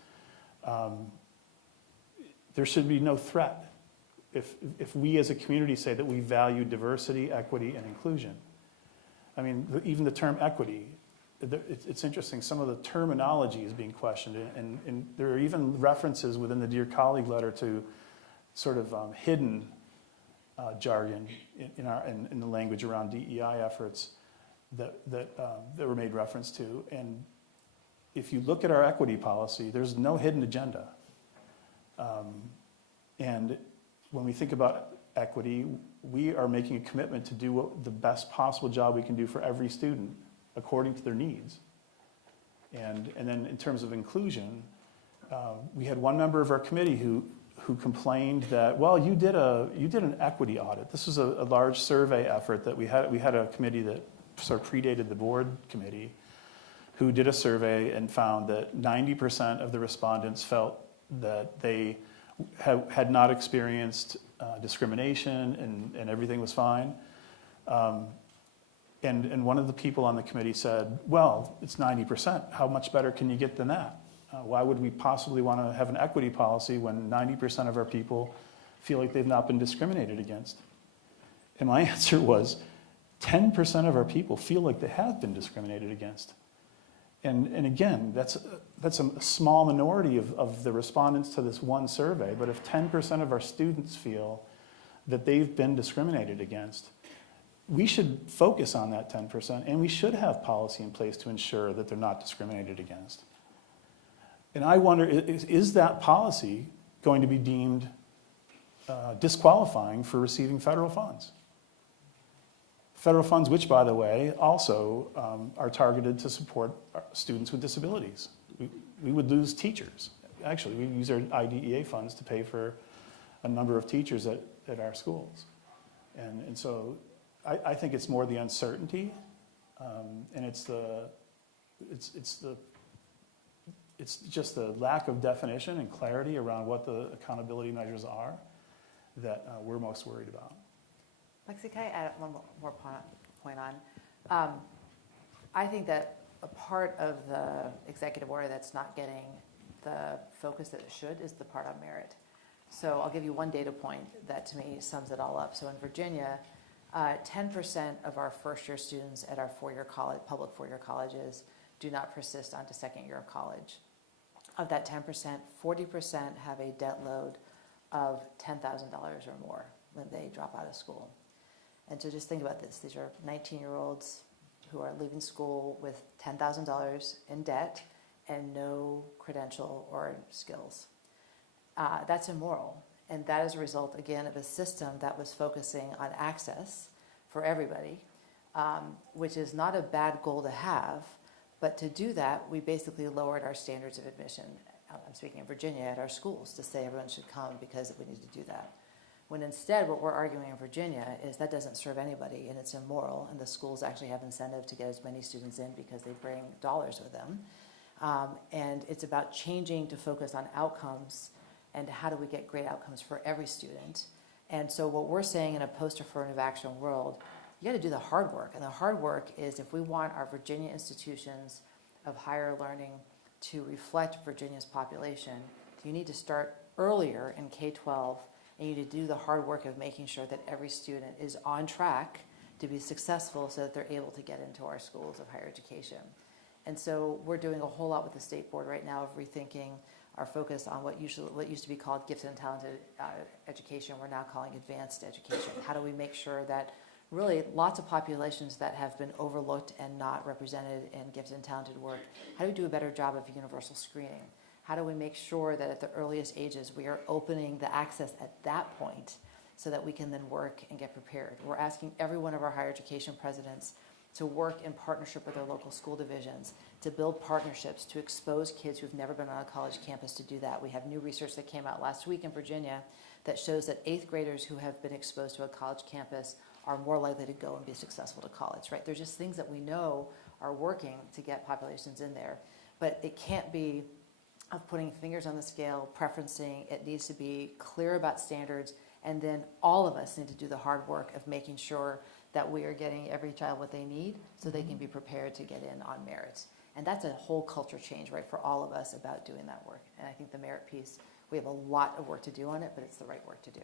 there should be no threat if we as a community say that we value diversity, equity, and inclusion. I mean, even the term equity, it's interesting, some of the terminology is being questioned, and there are even references within the Dear Colleague letter to sort of hidden jargon in the language around DEI efforts that were made reference to. And if you look at our equity policy, there's no hidden agenda. And when we think about equity, we are making a commitment to do the best possible job we can do for every student according to their needs. And then in terms of inclusion, we had one member of our committee who complained that, well, you did an equity audit. This was a large survey effort that we had a committee that sort of predated the board committee, who did a survey and found that 90% of the respondents felt that they had not experienced discrimination and everything was fine. And one of the people on the committee said, well, it's 90%. How much better can you get than that? Why would we possibly want to have an equity policy when 90% of our people feel like they've not been discriminated against? And my answer was, 10% of our people feel like they have been discriminated against. And again, that's a small minority of the respondents to this one survey, but if 10% of our students feel that they've been discriminated against, we should focus on that 10%, and we should have policy in place to ensure that they're not discriminated against. And I wonder, is that policy going to be deemed disqualifying for receiving federal funds? Federal funds, which, by the way, also are targeted to support students with disabilities. We would lose teachers. Actually, we use our IDEA funds to pay for a number of teachers at our schools. And so I think it's more the uncertainty, and it's just the lack of definition and clarity around what the accountability measures are that we're most worried about. Lexi, can I add one more point on? I think that a part of the executive order that's not getting the focus that it should is the part on merit. So I'll give you one data point that to me sums it all up. So in Virginia, 10% of our first-year students at our public four-year colleges do not persist onto second year of college. Of that 10%, 40% have a debt load of $10,000 or more when they drop out of school. And so just think about this. These are 19-year-olds who are leaving school with $10,000 in debt and no credential or skills. That's immoral. And that is a result, again, of a system that was focusing on access for everybody, which is not a bad goal to have. But to do that, we basically lowered our standards of admission. I'm speaking of Virginia, at our schools, to say everyone should come because we need to do that. When instead what we're arguing in Virginia is that doesn't serve anybody and it's immoral, and the schools actually have incentive to get as many students in because they bring dollars with them. And it's about changing to focus on outcomes and how do we get great outcomes for every student. And so what we're saying in a post-affirmative action world, you got to do the hard work. And the hard work is if we want our Virginia institutions of higher learning to reflect Virginia's population, you need to start earlier in K-12, and you need to do the hard work of making sure that every student is on track to be successful so that they're able to get into our schools of higher education. And so we're doing a whole lot with the state board right now of rethinking our focus on what used to be called gifted and talented education, we're now calling advanced education. How do we make sure that really lots of populations that have been overlooked and not represented in gifted and talented work, how do we do a better job of universal screening? How do we make sure that at the earliest ages we are opening the access at that point so that we can then work and get prepared? We're asking every one of our higher education presidents to work in partnership with their local school divisions, to build partnerships, to expose kids who've never been on a college campus to do that. We have new research that came out last week in Virginia that shows that 8th graders who have been exposed to a college campus are more likely to go and be successful to college, right? There's just things that we know are working to get populations in there. But it can't be of putting fingers on the scale, preferencing. It needs to be clear about standards, and then all of us need to do the hard work of making sure that we are getting every child what they need so they can be prepared to get in on merit. And that's a whole culture change, right, for all of us about doing that work. And I think the merit piece, we have a lot of work to do on it, but it's the right work to do.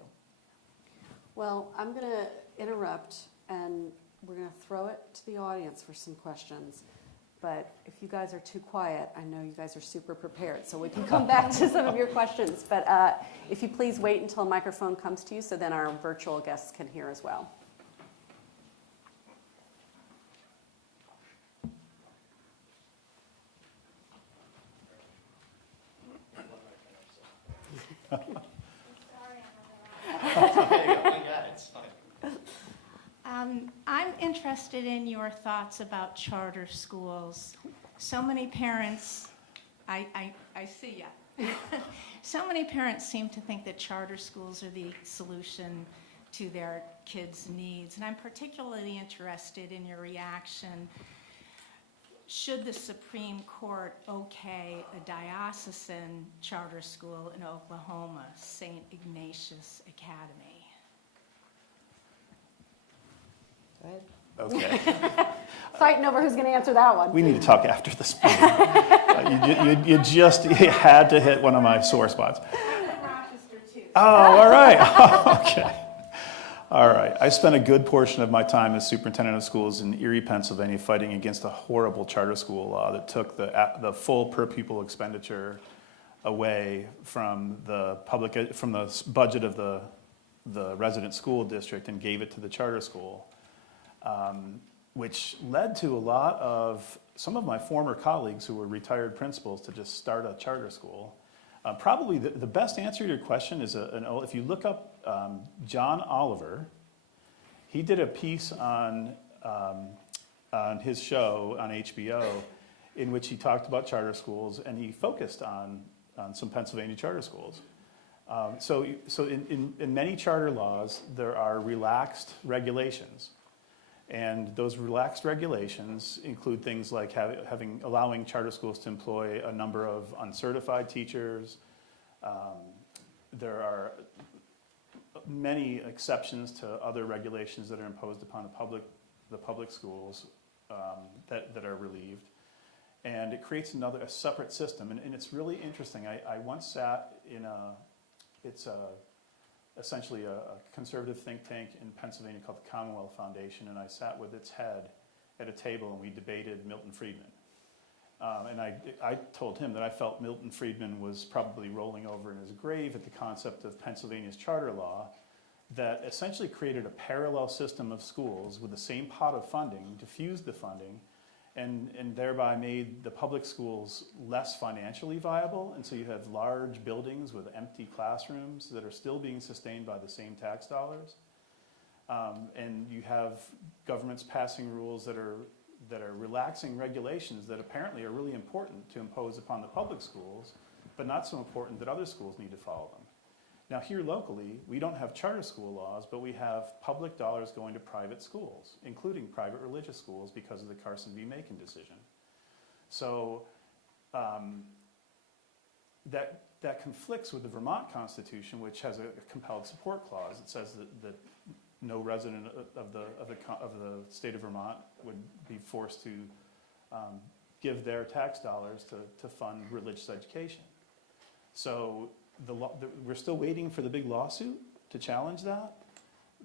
Well, I'm going to interrupt, and we're going to throw it to the audience for some questions. But if you guys are too quiet, I know you guys are super prepared, so we can come back to some of your questions. But if you please wait until a microphone comes to you so then our virtual guests can hear as well. I'm interested in your thoughts about charter schools. So many parents, I see ya. So many parents seem to think that charter schools are the solution to their kids' needs. And I'm particularly interested in your reaction. Should the Supreme Court okay a diocesan charter school in Oklahoma, St. Ignatius Academy? Go ahead. Okay. Fighting over who's going to answer that one. We need to talk after this meeting. You had to hit one of my sore spots. I'm from Rochester too. Oh, all right. Okay. All right. I spent a good portion of my time as superintendent of schools in Erie, Pennsylvania, fighting against a horrible charter school law that took the full per pupil expenditure away from the budget of the resident school district and gave it to the charter school, which led to a lot of some of my former colleagues who were retired principals to just start a charter school. Probably the best answer to your question is if you look up John Oliver, he did a piece on his show on HBO in which he talked about charter schools, and he focused on some Pennsylvania charter schools. So in many charter laws, there are relaxed regulations. And those relaxed regulations include things like allowing charter schools to employ a number of uncertified teachers. There are many exceptions to other regulations that are imposed upon the public schools that are relieved. And it creates a separate system. And it's really interesting. I once sat in essentially a conservative think tank in Pennsylvania called the Commonwealth Foundation, and I sat with its head at a table and we debated Milton Friedman. And I told him that I felt Milton Friedman was probably rolling over in his grave at the concept of Pennsylvania's charter law that essentially created a parallel system of schools with the same pot of funding, diffused the funding, and thereby made the public schools less financially viable. And so you have large buildings with empty classrooms that are still being sustained by the same tax dollars. And you have governments passing rules that are relaxing regulations that apparently are really important to impose upon the public schools, but not so important that other schools need to follow them. Now here locally, we don't have charter school laws, but we have public dollars going to private schools, including private religious schools because of the Carson v. Macon decision. So that conflicts with the Vermont Constitution, which has a compelled support clause. It says that no resident of the state of Vermont would be forced to give their tax dollars to fund religious education. So we're still waiting for the big lawsuit to challenge that,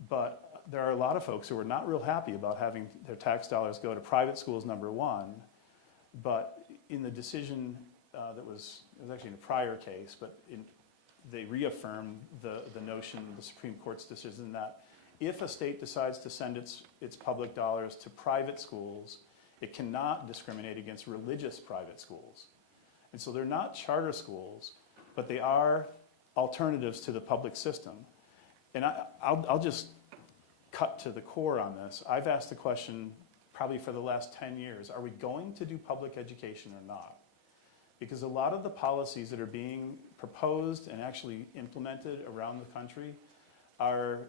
but there are a lot of folks who are not real happy about having their tax dollars go to private schools, number one, but in the decision that was, it was actually in a prior case, but they reaffirmed the notion, the Supreme Court's decision that if a state decides to send its public dollars to private schools, it cannot discriminate against religious private schools. And so they're not charter schools, but they are alternatives to the public system. And I'll just cut to the core on this. I've asked the question probably for the last 10 years, are we going to do public education or not? Because a lot of the policies that are being proposed and actually implemented around the country are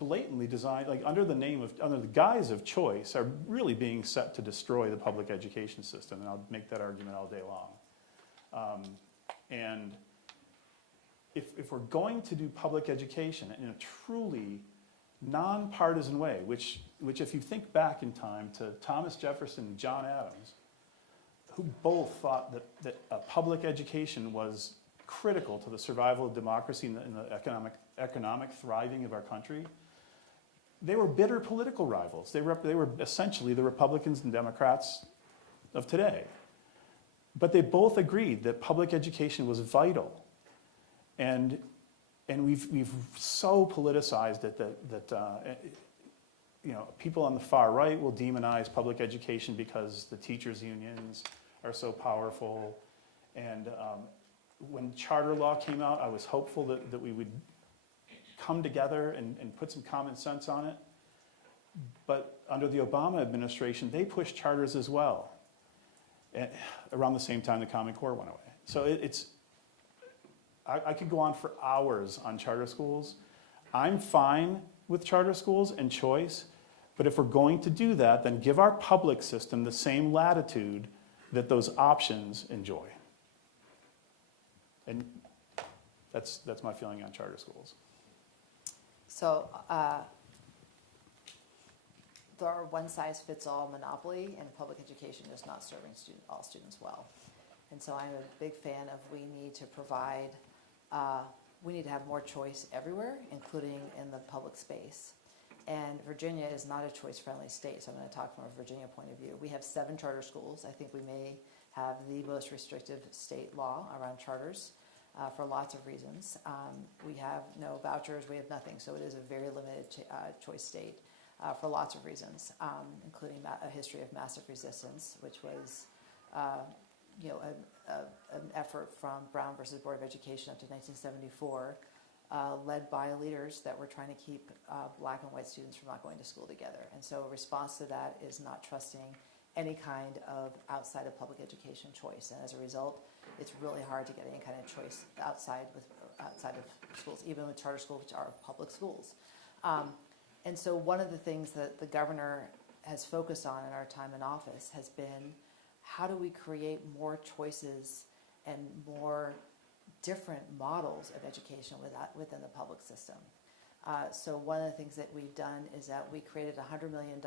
blatantly designed, like under the guise of choice, are really being set to destroy the public education system. And I'll make that argument all day long. And if we're going to do public education in a truly nonpartisan way, which if you think back in time to Thomas Jefferson and John Adams, who both thought that a public education was critical to the survival of democracy and the economic thriving of our country, they were bitter political rivals. They were essentially the Republicans and Democrats of today. But they both agreed that public education was vital. And we've so politicized it that people on the far right will demonize public education because the teachers' unions are so powerful. And when charter law came out, I was hopeful that we would come together and put some common sense on it. But under the Obama administration, they pushed charters as well. And around the same time the Common Core went away. So I could go on for hours on charter schools. I'm fine with charter schools and choice, but if we're going to do that, then give our public system the same latitude that those options enjoy. And that's my feeling on charter schools. So there are one-size-fits-all monopoly, and public education is not serving all students well. And so I'm a big fan of we need to have more choice everywhere, including in the public space. And Virginia is not a choice-friendly state, so I'm going to talk from a Virginia point of view. We have 7 charter schools. I think we may have the most restrictive state law around charters for lots of reasons. We have no vouchers, we have nothing, so it is a very limited choice state for lots of reasons, including a history of massive resistance, which was an effort from Brown versus Board of Education up to 1974, led by leaders that were trying to keep black and white students from not going to school together. And so a response to that is not trusting any kind of outside of public education choice. And as a result, it's really hard to get any kind of choice outside of schools, even with charter schools, which are public schools. And so one of the things that the governor has focused on in our time in office has been, how do we create more choices and more different models of education within the public system? So one of the things that we've done is that we created a $100 million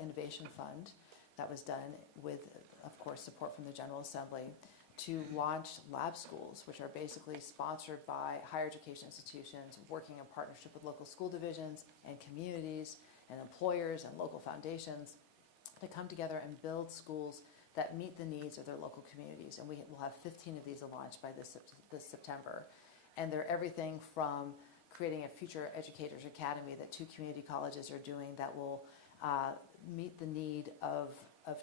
innovation fund that was done with, of course, support from the General Assembly to launch lab schools, which are basically sponsored by higher education institutions working in partnership with local school divisions and communities and employers and local foundations to come together and build schools that meet the needs of their local communities. And we will have 15 of these launched by this September. And they're everything from creating a future educators academy that 2 community colleges are doing that will meet the need of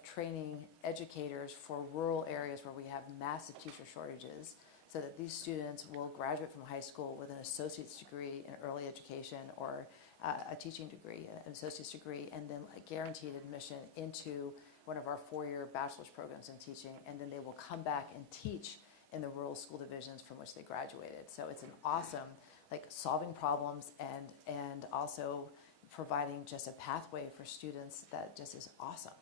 training educators for rural areas where we have massive teacher shortages, so that these students will graduate from high school with an associate's degree in early education or a teaching degree, an associate's degree, and then a guaranteed admission into one of our 4-year bachelor's programs in teaching, and then they will come back and teach in the rural school divisions from which they graduated. So it's an awesome, solving problems and also providing just a pathway for students that just is awesome.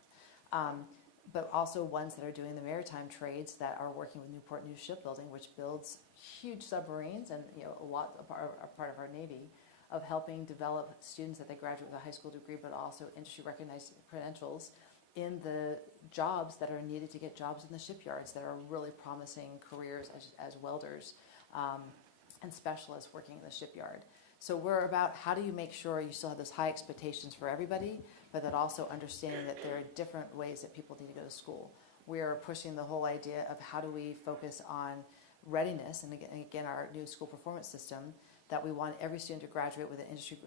But also ones that are doing the maritime trades that are working with Newport News Shipbuilding, which builds huge submarines and a lot of a part of our Navy, of helping develop students that they graduate with a high school degree, but also industry recognized credentials in the jobs that are needed to get jobs in the shipyards that are really promising careers as welders and specialists working in the shipyard. So we're about, how do you make sure you still have those high expectations for everybody, but that also understanding that there are different ways that people need to go to school. we are pushing the whole idea of how do we focus on readiness, and again our new school performance system, that we want every student to graduate with an industry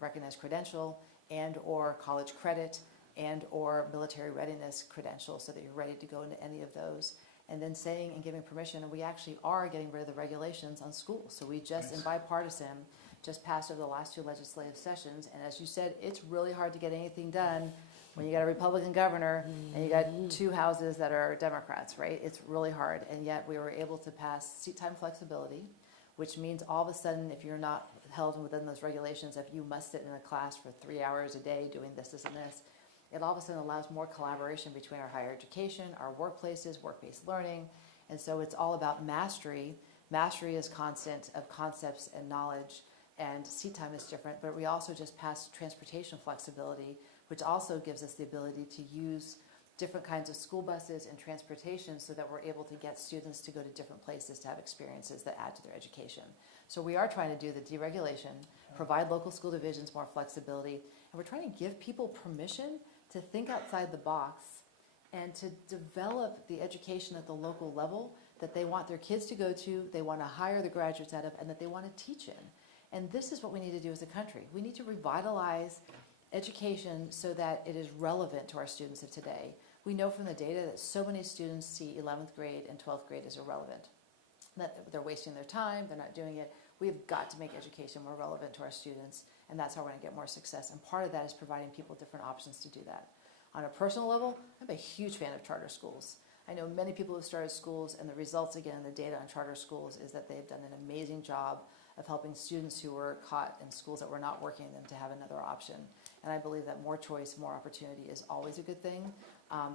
recognized credential and or college credit and or military readiness credential, so that you're ready to go into any of those. And then saying and giving permission, and we actually are getting rid of the regulations on schools. So we just, in bipartisan, just passed over the last 2 legislative sessions, and as you said, it's really hard to get anything done when you got a Republican governor and you got 2 houses that are Democrats, right? It's really hard, and yet we were able to pass seat time flexibility, which means all of a sudden, if you're not held within those regulations, if you must sit in a class for 3 hours a day doing this, this, and this, it all of a sudden allows more collaboration between our higher education, our workplaces, work-based learning, and so it's all about mastery. Mastery is constant of concepts and knowledge, and seat time is different, but we also just passed transportation flexibility, which also gives us the ability to use different kinds of school buses and transportation so that we're able to get students to go to different places to have experiences that add to their education. So we are trying to do the deregulation, provide local school divisions more flexibility, and we're trying to give people permission to think outside the box and to develop the education at the local level that they want their kids to go to, they want to hire the graduates out of, and that they want to teach in. And this is what we need to do as a country. We need to revitalize education so that it is relevant to our students of today. We know from the data that so many students see 11th grade and 12th grade as irrelevant, that they're wasting their time, they're not doing it. We've got to make education more relevant to our students, and that's how we're going to get more success. And part of that is providing people different options to do that. On a personal level, I'm a huge fan of charter schools. I know many people who started schools, and the results, again, the data on charter schools is that they've done an amazing job of helping students who were caught in schools that were not working them to have another option. And I believe that more choice, more opportunity is always a good thing,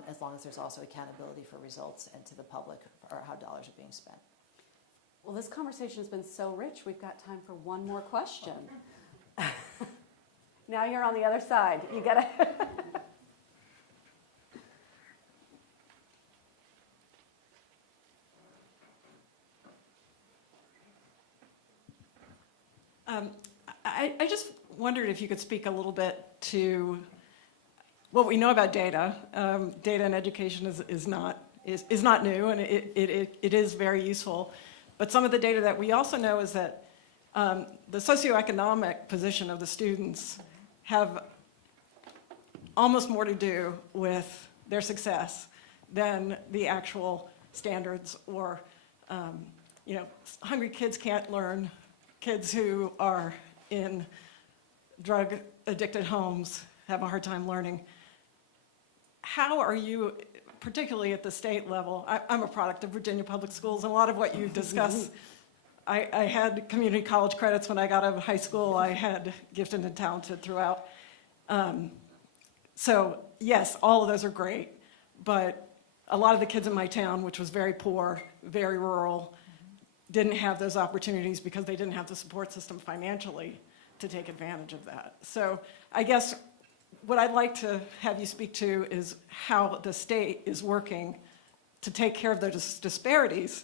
as long as there's also accountability for results and to the public or how dollars are being spent. Well, this conversation has been so rich, we've got time for one more question. Now you're on the other side. You gotta. I just wondered if you could speak a little bit to what we know about data. Data in education is not new, and it is very useful. But some of the data that we also know is that the socioeconomic position of the students have almost more to do with their success than the actual standards, or hungry kids can't learn. Kids who are in drug-addicted homes have a hard time learning. How are you, particularly at the state level, I'm a product of Virginia Public Schools, and a lot of what you discuss, I had community college credits when I got out of high school. I had gifted and talented throughout. So yes, all of those are great, but a lot of the kids in my town, which was very poor, very rural, didn't have those opportunities because they didn't have the support system financially to take advantage of that. So I guess what I'd like to have you speak to is how the state is working to take care of those disparities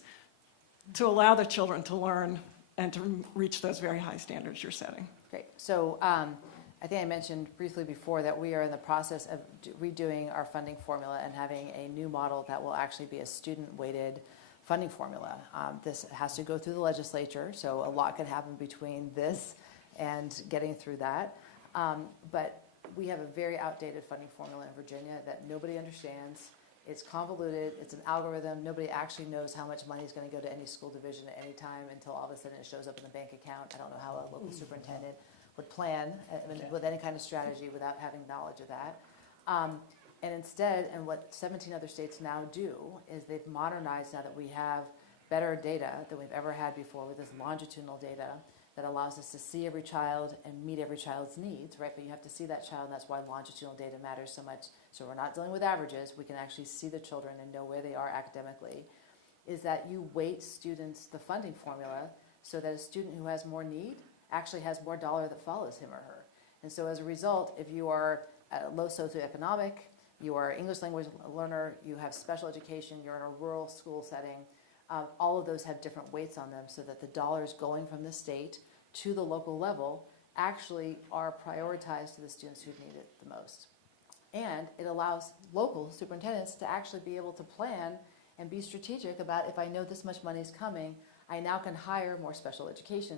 to allow the children to learn and to reach those very high standards you're setting. Great. So I think I mentioned briefly before that we are in the process of redoing our funding formula and having a new model that will actually be a student-weighted funding formula. This has to go through the legislature, so a lot could happen between this and getting through that. But we have a very outdated funding formula in Virginia that nobody understands. It's convoluted, it's an algorithm, nobody actually knows how much money is going to go to any school division at any time until all of a sudden it shows up in the bank account. I don't know how a local superintendent would plan with any kind of strategy without having knowledge of that. And instead, and what 17 other states now do, is they've modernized now that we have better data than we've ever had before with this longitudinal data that allows us to see every child and meet every child's needs, right? But you have to see that child, and that's why longitudinal data matters so much. So we're not dealing with averages. We can actually see the children and know where they are academically. Is that you weight students, the funding formula, so that a student who has more need actually has more dollar that follows him or her. And so as a result, if you are low socioeconomic, you are an English language learner, you have special education, you're in a rural school setting, all of those have different weights on them so that the dollars going from the state to the local level actually are prioritized to the students who need it the most. And it allows local superintendents to actually be able to plan and be strategic about, if I know this much money is coming, I now can hire more special education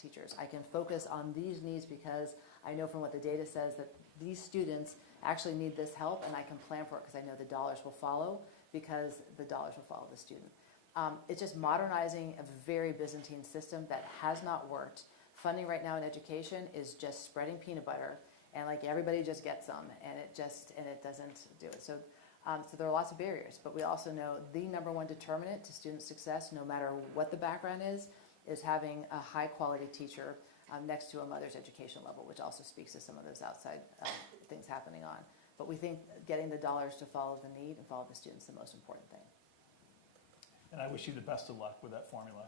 teachers. I can focus on these needs because I know from what the data says that these students actually need this help, and I can plan for it because I know the dollars will follow, because the dollars will follow the student. It's just modernizing a very Byzantine system that has not worked. Funding right now in education is just spreading peanut butter, and like everybody just gets some, and it doesn't do it. So there are lots of barriers, but we also know the number one determinant to student success, no matter what the background is having a high quality teacher next to a mother's education level, which also speaks to some of those outside things happening on. But we think getting the dollars to follow the need and follow the students is the most important thing. And I wish you the best of luck with that formula.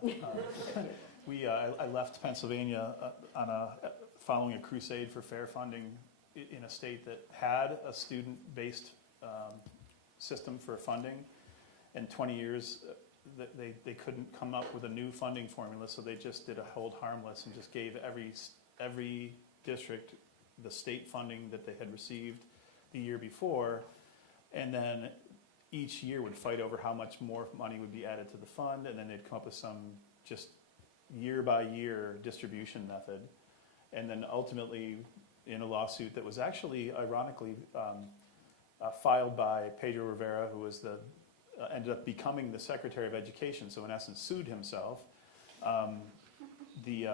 I left Pennsylvania following a crusade for fair funding in a state that had a student-based system for funding. In 20 years, they couldn't come up with a new funding formula, so they just did a hold harmless and just gave every district the state funding that they had received the year before, and then each year would fight over how much more money would be added to the fund, and then they'd come up with some just year-by-year distribution method. And then ultimately, in a lawsuit that was actually, ironically, filed by Pedro Rivera, who was ended up becoming the Secretary of Education, so in essence sued himself, the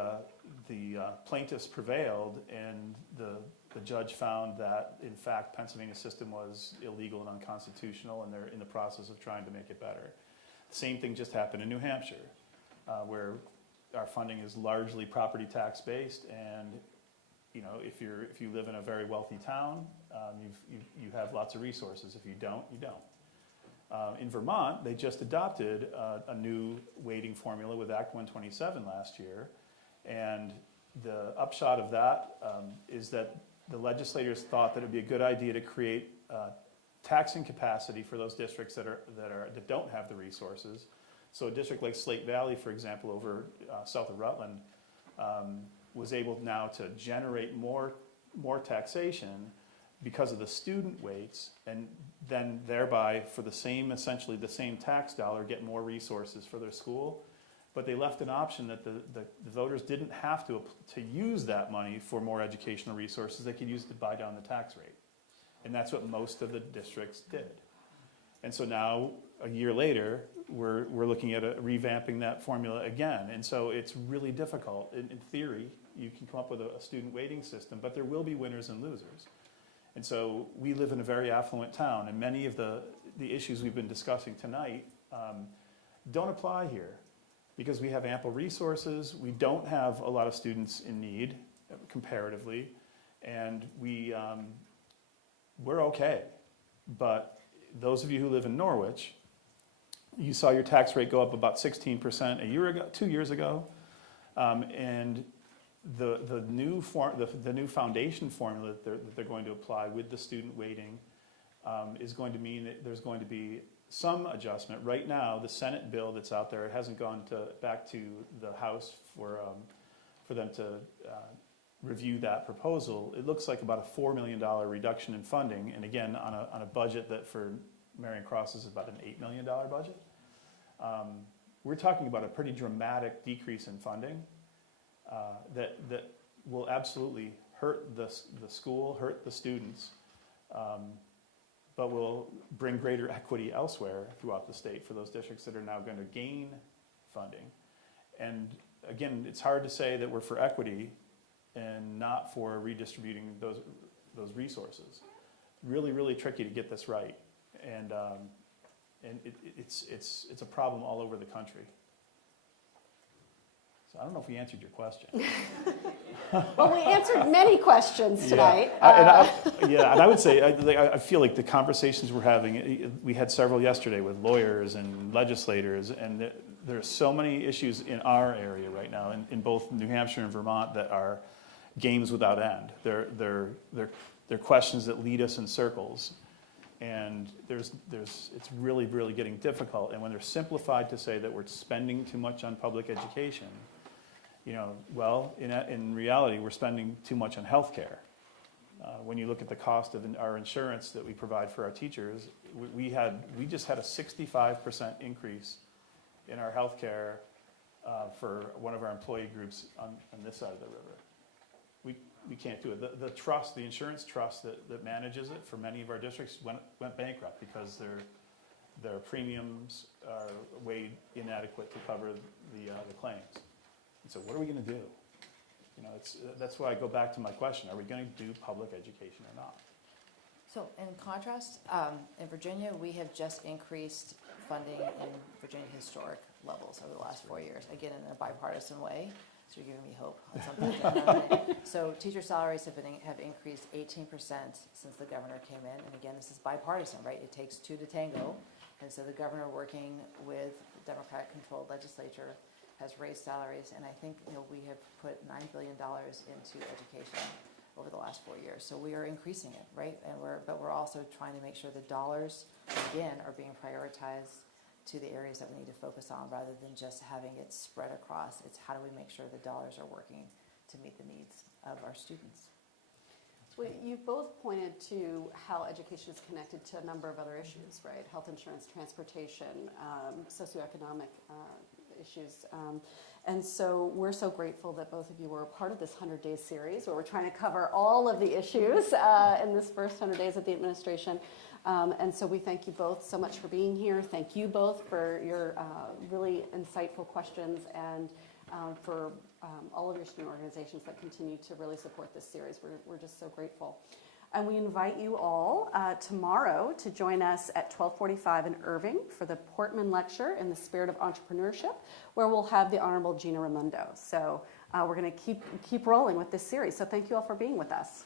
plaintiffs prevailed, and the judge found that, in fact, Pennsylvania's system was illegal and unconstitutional, and they're in the process of trying to make it better. The same thing just happened in New Hampshire, where our funding is largely property tax based, and if you live in a very wealthy town, you have lots of resources. If you don't, you don't. In Vermont, they just adopted a new weighting formula with Act 127 last year, and the upshot of that is that the legislators thought that it would be a good idea to create taxing capacity for those districts that don't have the resources. So a district like Slate Valley, for example, over south of Rutland, was able now to generate more taxation because of the student weights, and then thereby, for essentially the same tax dollar, get more resources for their school. But they left an option that the voters didn't have to use that money for more educational resources. They could use it to buy down the tax rate. And that's what most of the districts did. And so now, a year later, we're looking at revamping that formula again. And so it's really difficult. In theory, you can come up with a student weighting system, but there will be winners and losers. And so we live in a very affluent town, and many of the issues we've been discussing tonight don't apply here, because we have ample resources, we don't have a lot of students in need, comparatively, and we're okay. But those of you who live in Norwich, you saw your tax rate go up about 16% 2 years ago, and the new foundation formula that they're going to apply with the student weighting is going to mean that there's going to be some adjustment. Right now, the Senate bill that's out there, it hasn't gone back to the House for them to review that proposal. It looks like about a $4 million reduction in funding, and again, on a budget that for Marion Cross is about an $8 million budget. We're talking about a pretty dramatic decrease in funding that will absolutely hurt the school, hurt the students, but will bring greater equity elsewhere throughout the state for those districts that are now going to gain funding. And again, it's hard to say that we're for equity and not for redistributing those resources. Really, really tricky to get this right, and it's a problem all over the country. So I don't know if we answered your question. Well, we answered many questions tonight. And I would say, I feel like the conversations we're having, we had several yesterday with lawyers and legislators, and there are so many issues in our area right now, in both New Hampshire and Vermont, that are games without end. They're questions that lead us in circles, and it's really, really getting difficult. And when they're simplified to say that we're spending too much on public education, in reality, we're spending too much on healthcare. When you look at the cost of our insurance that we provide for our teachers, we just had a 65% increase in our health care for one of our employee groups on this side of the river. We can't do it. The trust, the insurance trust that manages it for many of our districts went bankrupt because their premiums are way inadequate to cover the claims. And so what are we going to do? You know, that's why I go back to my question: are we going to do public education or not? So in contrast, in Virginia, we have just increased funding in Virginia historic levels over the last 4 years, again in a bipartisan way. So you're giving me hope on something. So teacher salaries have increased 18% since the governor came in. And again, this is bipartisan, right? It takes two to tango. And so the governor, working with the Democratic-controlled legislature, has raised salaries. And I think we have put $9 billion into education over the last 4 years. So we are increasing it, right? But we're also trying to make sure the dollars, again, are being prioritized to the areas that we need to focus on rather than just having it spread across. It's how do we make sure the dollars are working to meet the needs of our students. Well, you both pointed to how education is connected to a number of other issues, right? Health insurance, transportation, socioeconomic issues. And so we're so grateful that both of you were a part of this 100-day series where we're trying to cover all of the issues in this first 100 days of the administration. And so we thank you both so much for being here. Thank you both for your really insightful questions and for all of your student organizations that continue to really support this series. We're just so grateful. And we invite you all tomorrow to join us at 12:45 in Irving for the Portman Lecture in the Spirit of Entrepreneurship, where we'll have the Honorable Gina Raimondo. So we're going to keep rolling with this series. So thank you all for being with us.